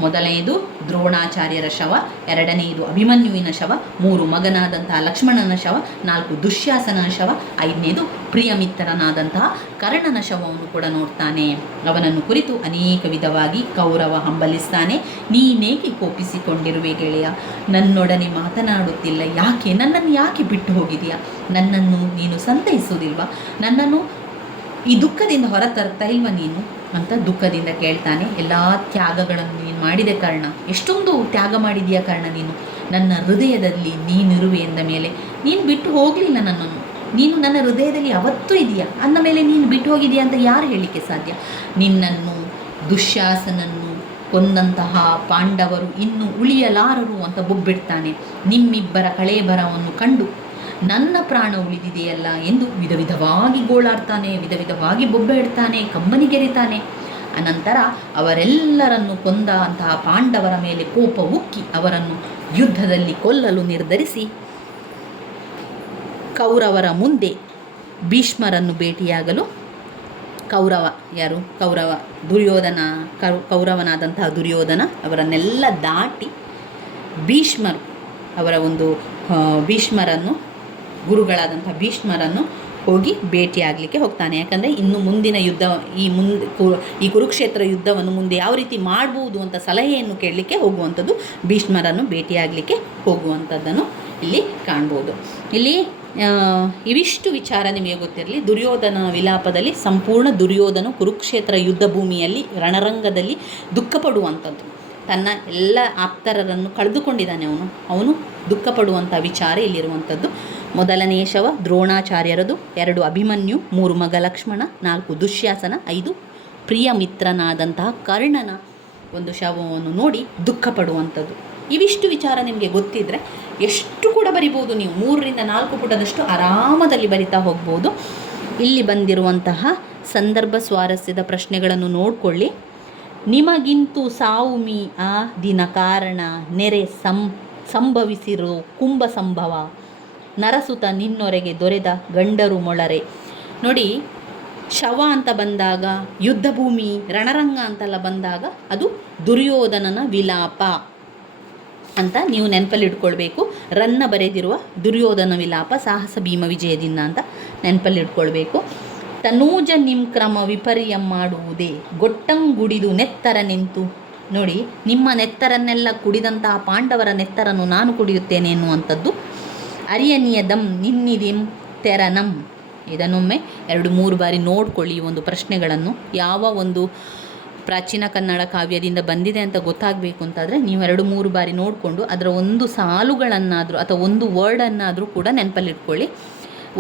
ಮೊದಲನೆಯದು ದ್ರೋಣಾಚಾರ್ಯರ ಶವ, ಎರಡನೆಯದು ಅಭಿಮನ್ಯುವಿನ ಶವ, 3 ಮಗನಾದಂತಹ ಲಕ್ಷ್ಮಣನ ಶವ, 4 ದುಶ್ಯಾಸನನ ಶವ, 5ನೇದು ಪ್ರಿಯ ಮಿತ್ರನಾದಂತಹ ಕರ್ಣನ ಶವವನ್ನು ಕೂಡ ನೋಡ್ತಾನೆ. ಅವನನ್ನು ಕುರಿತು ಅನೇಕ ವಿಧವಾಗಿ ಕೌರವ ಹಂಬಲಿಸ್ತಾನೆ. ನೀನೇಕೆ ಕೋಪಿಸಿಕೊಂಡಿರುವೆ ಗೆಳೆಯ, ನನ್ನೊಡನೆ ಮಾತನಾಡುತ್ತಿಲ್ಲ ಯಾಕೆ, ನನ್ನನ್ನು ಯಾಕೆ ಬಿಟ್ಟು ಹೋಗಿದೆಯಾ, ನನ್ನನ್ನು ನೀನು ಸಂತೈಸುವುದಿಲ್ವಾ, ನನ್ನನ್ನು ಈ ದುಃಖದಿಂದ ಹೊರ ತರ್ತಾ ಇಲ್ವ ನೀನು ಅಂತ ದುಃಖದಿಂದ ಕೇಳ್ತಾನೆ. ಎಲ್ಲ ತ್ಯಾಗಗಳನ್ನು ನೀನು ಮಾಡಿದೆ ಕರ್ಣ, ಎಷ್ಟೊಂದು ತ್ಯಾಗ ಮಾಡಿದೆಯಾ ಕರ್ಣ, ನೀನು ನನ್ನ ಹೃದಯದಲ್ಲಿ ನೀನಿರುವೆ ಎಂದ ಮೇಲೆ ನೀನು ಬಿಟ್ಟು ಹೋಗಲಿಲ್ಲ ನನ್ನನ್ನು, ನೀನು ನನ್ನ ಹೃದಯದಲ್ಲಿ ಯಾವತ್ತೂ ಇದೆಯಾ, ಅಂದ ಮೇಲೆ ನೀನು ಬಿಟ್ಟು ಹೋಗಿದೆಯಾ ಅಂತ ಯಾರು ಹೇಳಲಿಕ್ಕೆ ಸಾಧ್ಯ. ನಿನ್ನನ್ನು ದುಶ್ಯಾಸನನ್ನು ಕೊಂದಂತಹ ಪಾಂಡವರು ಇನ್ನು ಉಳಿಯಲಾರರು ಅಂತ ಬೊಬ್ಬಿಡ್ತಾನೆ. ನಿಮ್ಮಿಬ್ಬರ ಕಳೇಬರವನ್ನು ಕಂಡು ನನ್ನ ಪ್ರಾಣ ಉಳಿದಿದೆಯಲ್ಲ ಎಂದು ವಿಧವಾಗಿ ಗೋಳಾಡ್ತಾನೆ, ವಿಧವಾಗಿ ಬೊಬ್ಬೆ ಇಡ್ತಾನೆ, ಕಂಬನಿಗೆರಿತಾನೆ. ಅನಂತರ ಅವರೆಲ್ಲರನ್ನು ಕೊಂದ ಅಂತಹ ಪಾಂಡವರ ಮೇಲೆ ಕೋಪ ಉಕ್ಕಿ ಅವರನ್ನು ಯುದ್ಧದಲ್ಲಿ ಕೊಲ್ಲಲು ನಿರ್ಧರಿಸಿ ಕೌರವರ ಮುಂದೆ ಭೀಷ್ಮರನ್ನು ಭೇಟಿಯಾಗಲು ಕೌರವನಾದಂತಹ ದುರ್ಯೋಧನ ಅವರನ್ನೆಲ್ಲ ದಾಟಿ ಭೀಷ್ಮರನ್ನು ಗುರುಗಳಾದಂಥ ಭೀಷ್ಮರನ್ನು ಹೋಗಿ ಭೇಟಿಯಾಗಲಿಕ್ಕೆ ಹೋಗ್ತಾನೆ. ಯಾಕಂದರೆ ಇನ್ನು ಮುಂದಿನ ಯುದ್ಧ, ಈ ಕುರುಕ್ಷೇತ್ರ ಯುದ್ಧವನ್ನು ಮುಂದೆ ಯಾವ ರೀತಿ ಮಾಡ್ಬೋದು ಅಂತ ಸಲಹೆಯನ್ನು ಕೇಳಲಿಕ್ಕೆ ಹೋಗುವಂಥದ್ದು, ಭೀಷ್ಮರನ್ನು ಭೇಟಿಯಾಗಲಿಕ್ಕೆ ಹೋಗುವಂಥದ್ದನ್ನು ಇಲ್ಲಿ ಕಾಣ್ಬೋದು. ಇಲ್ಲಿ ಇವಿಷ್ಟು ವಿಚಾರ ನಿಮಗೆ ಗೊತ್ತಿರಲಿ. ದುರ್ಯೋಧನ ವಿಲಾಪದಲ್ಲಿ ಸಂಪೂರ್ಣ ದುರ್ಯೋಧನ ಕುರುಕ್ಷೇತ್ರ ಯುದ್ಧ ಭೂಮಿಯಲ್ಲಿ ರಣರಂಗದಲ್ಲಿ ದುಃಖ ಪಡುವಂಥದ್ದು, ತನ್ನ ಎಲ್ಲ ಆಪ್ತರರನ್ನು ಕಳೆದುಕೊಂಡಿದ್ದಾನೆ. ಅವನು ದುಃಖ ಪಡುವಂಥ ವಿಚಾರ ಇಲ್ಲಿರುವಂಥದ್ದು. ಮೊದಲನೆಯ ಶವ ದ್ರೋಣಾಚಾರ್ಯರದು, 2 ಅಭಿಮನ್ಯು, 3 ಮಗ ಲಕ್ಷ್ಮಣ, 4 ದುಶ್ಯಾಸನ, 5 ಪ್ರಿಯ ಮಿತ್ರನಾದಂತಹ ಕರ್ಣನ ಒಂದು ಶವವನ್ನು ನೋಡಿ ದುಃಖ ಪಡುವಂಥದ್ದು. ಇವಿಷ್ಟು ವಿಚಾರ ನಿಮಗೆ ಗೊತ್ತಿದ್ದರೆ ಎಷ್ಟು ಕೂಡ ಬರಿಬೋದು ನೀವು, 3ರಿಂದ 4 ಪುಟದಷ್ಟು ಆರಾಮದಲ್ಲಿ ಬರಿತಾ ಹೋಗ್ಬೋದು. ಇಲ್ಲಿ ಬಂದಿರುವಂತಹ ಸಂದರ್ಭ ಸ್ವಾರಸ್ಯದ ಪ್ರಶ್ನೆಗಳನ್ನು ನೋಡಿಕೊಳ್ಳಿ. ನಿಮಗಿಂತೂ ಸಾವುಮಿ ಆ ದಿನ ಕಾರಣ, ನೆರೆ ಸಂಭವಿಸಿರೋ ಕುಂಭ ಸಂಭವ, ನರಸುತ ನಿನ್ನೊರೆಗೆ ದೊರೆದ ಗಂಡರು ಮೊಳರೆ. ನೋಡಿ, ಶವ ಅಂತ ಬಂದಾಗ, ಯುದ್ಧ ಭೂಮಿ ರಣರಂಗ ಅಂತೆಲ್ಲ ಬಂದಾಗ ಅದು ದುರ್ಯೋಧನನ ವಿಲಾಪ ಅಂತ ನೀವು ನೆನಪಲ್ಲಿ ಇಟ್ಕೊಳ್ಬೇಕು. ರನ್ನ ಬರೆದಿರುವ ದುರ್ಯೋಧನ ವಿಲಾಪ ಸಾಹಸ ಭೀಮ ವಿಜಯದಿನ ಅಂತ ನೆನಪಲ್ಲಿ ಇಟ್ಕೊಳ್ಬೇಕು. ತನೂಜ ನಿಮ್ಕ್ರಮ ವಿಪರ್ಯಂ ಮಾಡುವುದೇ, ಗೊಟ್ಟಂಗುಡಿದು ನೆತ್ತರ ನಿಂತು. ನೋಡಿ, ನಿಮ್ಮ ನೆತ್ತರನ್ನೆಲ್ಲ ಕುಡಿದಂತಹ ಪಾಂಡವರ ನೆತ್ತರನ್ನು ನಾನು ಕುಡಿಯುತ್ತೇನೆ ಎನ್ನುವಂಥದ್ದು. ಅರಿಯನಿಯದಂ ನಿನ್ನಿದಿಂ ತೆರನಂ. ಇದನ್ನೊಮ್ಮೆ 2-3 ಬಾರಿ ನೋಡ್ಕೊಳ್ಳಿ ಈ ಒಂದು ಪ್ರಶ್ನೆಗಳನ್ನು. ಯಾವ ಒಂದು ಪ್ರಾಚೀನ ಕನ್ನಡ ಕಾವ್ಯದಿಂದ ಬಂದಿದೆ ಅಂತ ಗೊತ್ತಾಗಬೇಕು ಅಂತಾದರೆ ನೀವು 2-3 ಬಾರಿ ನೋಡಿಕೊಂಡು ಅದರ ಒಂದು ಸಾಲುಗಳನ್ನಾದರೂ ಅಥವಾ ಒಂದು ವರ್ಡನ್ನಾದರೂ ಕೂಡ ನೆನಪಲ್ಲಿಟ್ಕೊಳ್ಳಿ.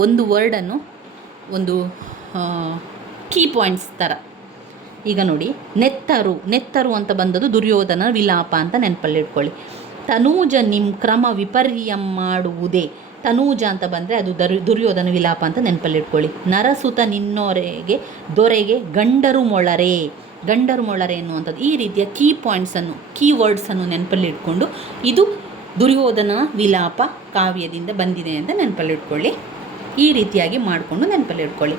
ಒಂದು ವರ್ಡನ್ನು ಒಂದು ಕೀ ಪಾಯಿಂಟ್ಸ್ ಥರ. ಈಗ ನೋಡಿ, ನೆತ್ತರು ಅಂತ ಬಂದದ್ದು ದುರ್ಯೋಧನ ವಿಲಾಪ ಅಂತ ನೆನಪಲ್ಲಿಟ್ಕೊಳ್ಳಿ. ತನೂಜ ನಿಮ್ಮ ಕ್ರಮ ವಿಪರ್ಯಂ ಮಾಡುವುದೇ, ತನೂಜ ಅಂತ ಬಂದರೆ ಅದು ದುರ್ಯೋಧನ ವಿಲಾಪ ಅಂತ ನೆನಪಲ್ಲಿಟ್ಕೊಳ್ಳಿ. ನರಸುತ ನಿನ್ನೊರೆಗೆ ದೊರೆಗೆ ಗಂಡರು ಮೊಳರೆ ಎನ್ನುವಂಥದ್ದು. ಈ ರೀತಿಯ ಕೀ ಪಾಯಿಂಟ್ಸನ್ನು, ಕೀವರ್ಡ್ಸನ್ನು ನೆನಪಲ್ಲಿಟ್ಕೊಂಡು ಇದು ದುರ್ಯೋಧನ ವಿಲಾಪ ಕಾವ್ಯದಿಂದ ಬಂದಿದೆ ಅಂತ ನೆನಪಲ್ಲಿಟ್ಕೊಳ್ಳಿ. ಈ ರೀತಿಯಾಗಿ ಮಾಡಿಕೊಂಡು ನೆನಪಲ್ಲಿಟ್ಕೊಳ್ಳಿ.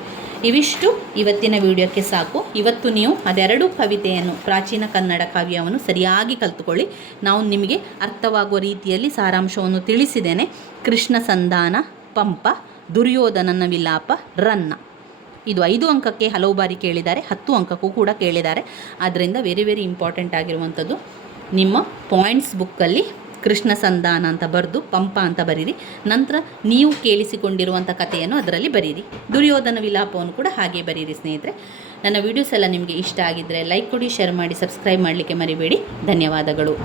ಇವಿಷ್ಟು ಇವತ್ತಿನ ವಿಡಿಯೋಕ್ಕೆ ಸಾಕು. ಇವತ್ತು ನೀವು ಅದೆರಡು ಕವಿತೆಯನ್ನು, ಪ್ರಾಚೀನ ಕನ್ನಡ ಕಾವ್ಯವನ್ನು ಸರಿಯಾಗಿ ಕಲಿತುಕೊಳ್ಳಿ. ನಾವು ನಿಮಗೆ ಅರ್ಥವಾಗುವ ರೀತಿಯಲ್ಲಿ ಸಾರಾಂಶವನ್ನು ತಿಳಿಸಿದ್ದೇನೆ. ಕೃಷ್ಣ ಸಂಧಾನ, ಪಂಪ, ದುರ್ಯೋಧನನ ವಿಲಾಪ, ರನ್ನ. ಇದು 5 ಅಂಕಕ್ಕೆ ಹಲವು ಬಾರಿ ಕೇಳಿದ್ದಾರೆ, 10 ಅಂಕಕ್ಕೂ ಕೂಡ ಕೇಳಿದ್ದಾರೆ. ಆದ್ದರಿಂದ ವೆರಿ ವೆರಿ ಇಂಪಾರ್ಟೆಂಟ್ ಆಗಿರುವಂಥದ್ದು. ನಿಮ್ಮ ಪಾಯಿಂಟ್ಸ್ ಬುಕ್ಕಲ್ಲಿ ಕೃಷ್ಣ ಸಂಧಾನ ಅಂತ ಬರೆದು ಪಂಪ ಅಂತ ಬರೀರಿ. ನಂತರ ನೀವು ಕೇಳಿಸಿಕೊಂಡಿರುವಂಥ ಕಥೆಯನ್ನು ಅದರಲ್ಲಿ ಬರೀರಿ. ದುರ್ಯೋಧನ ವಿಲಾಪವನ್ನು ಕೂಡ ಹಾಗೆ ಬರೀರಿ ಸ್ನೇಹಿತರೆ. ನನ್ನ ವೀಡಿಯೋಸ್ ಎಲ್ಲ ನಿಮಗೆ ಇಷ್ಟ ಆಗಿದ್ದರೆ ಲೈಕ್ ಕೊಡಿ, ಶೇರ್ ಮಾಡಿ, ಸಬ್ಸ್ಕ್ರೈಬ್ ಮಾಡಲಿಕ್ಕೆ ಮರಿಬೇಡಿ. ಧನ್ಯವಾದಗಳು.